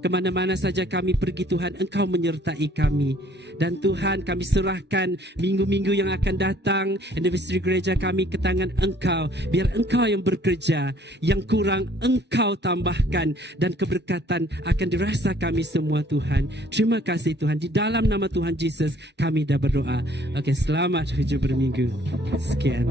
Kemana-mana saja kami pergi Tuhan, Engkau menyertai kami. Dan Tuhan, kami serahkan minggu-minggu yang akan datang anniversary gereja kami ke tangan Engkau. Biar Engkau yang bekerja, yang kurang Engkau tambahkan, dan keberkatan akan dirasa kami semua Tuhan. Terima kasih Tuhan. Di dalam nama Tuhan Yesus kami dah berdoa. Okey, selamat hujung berminggu. Sekian.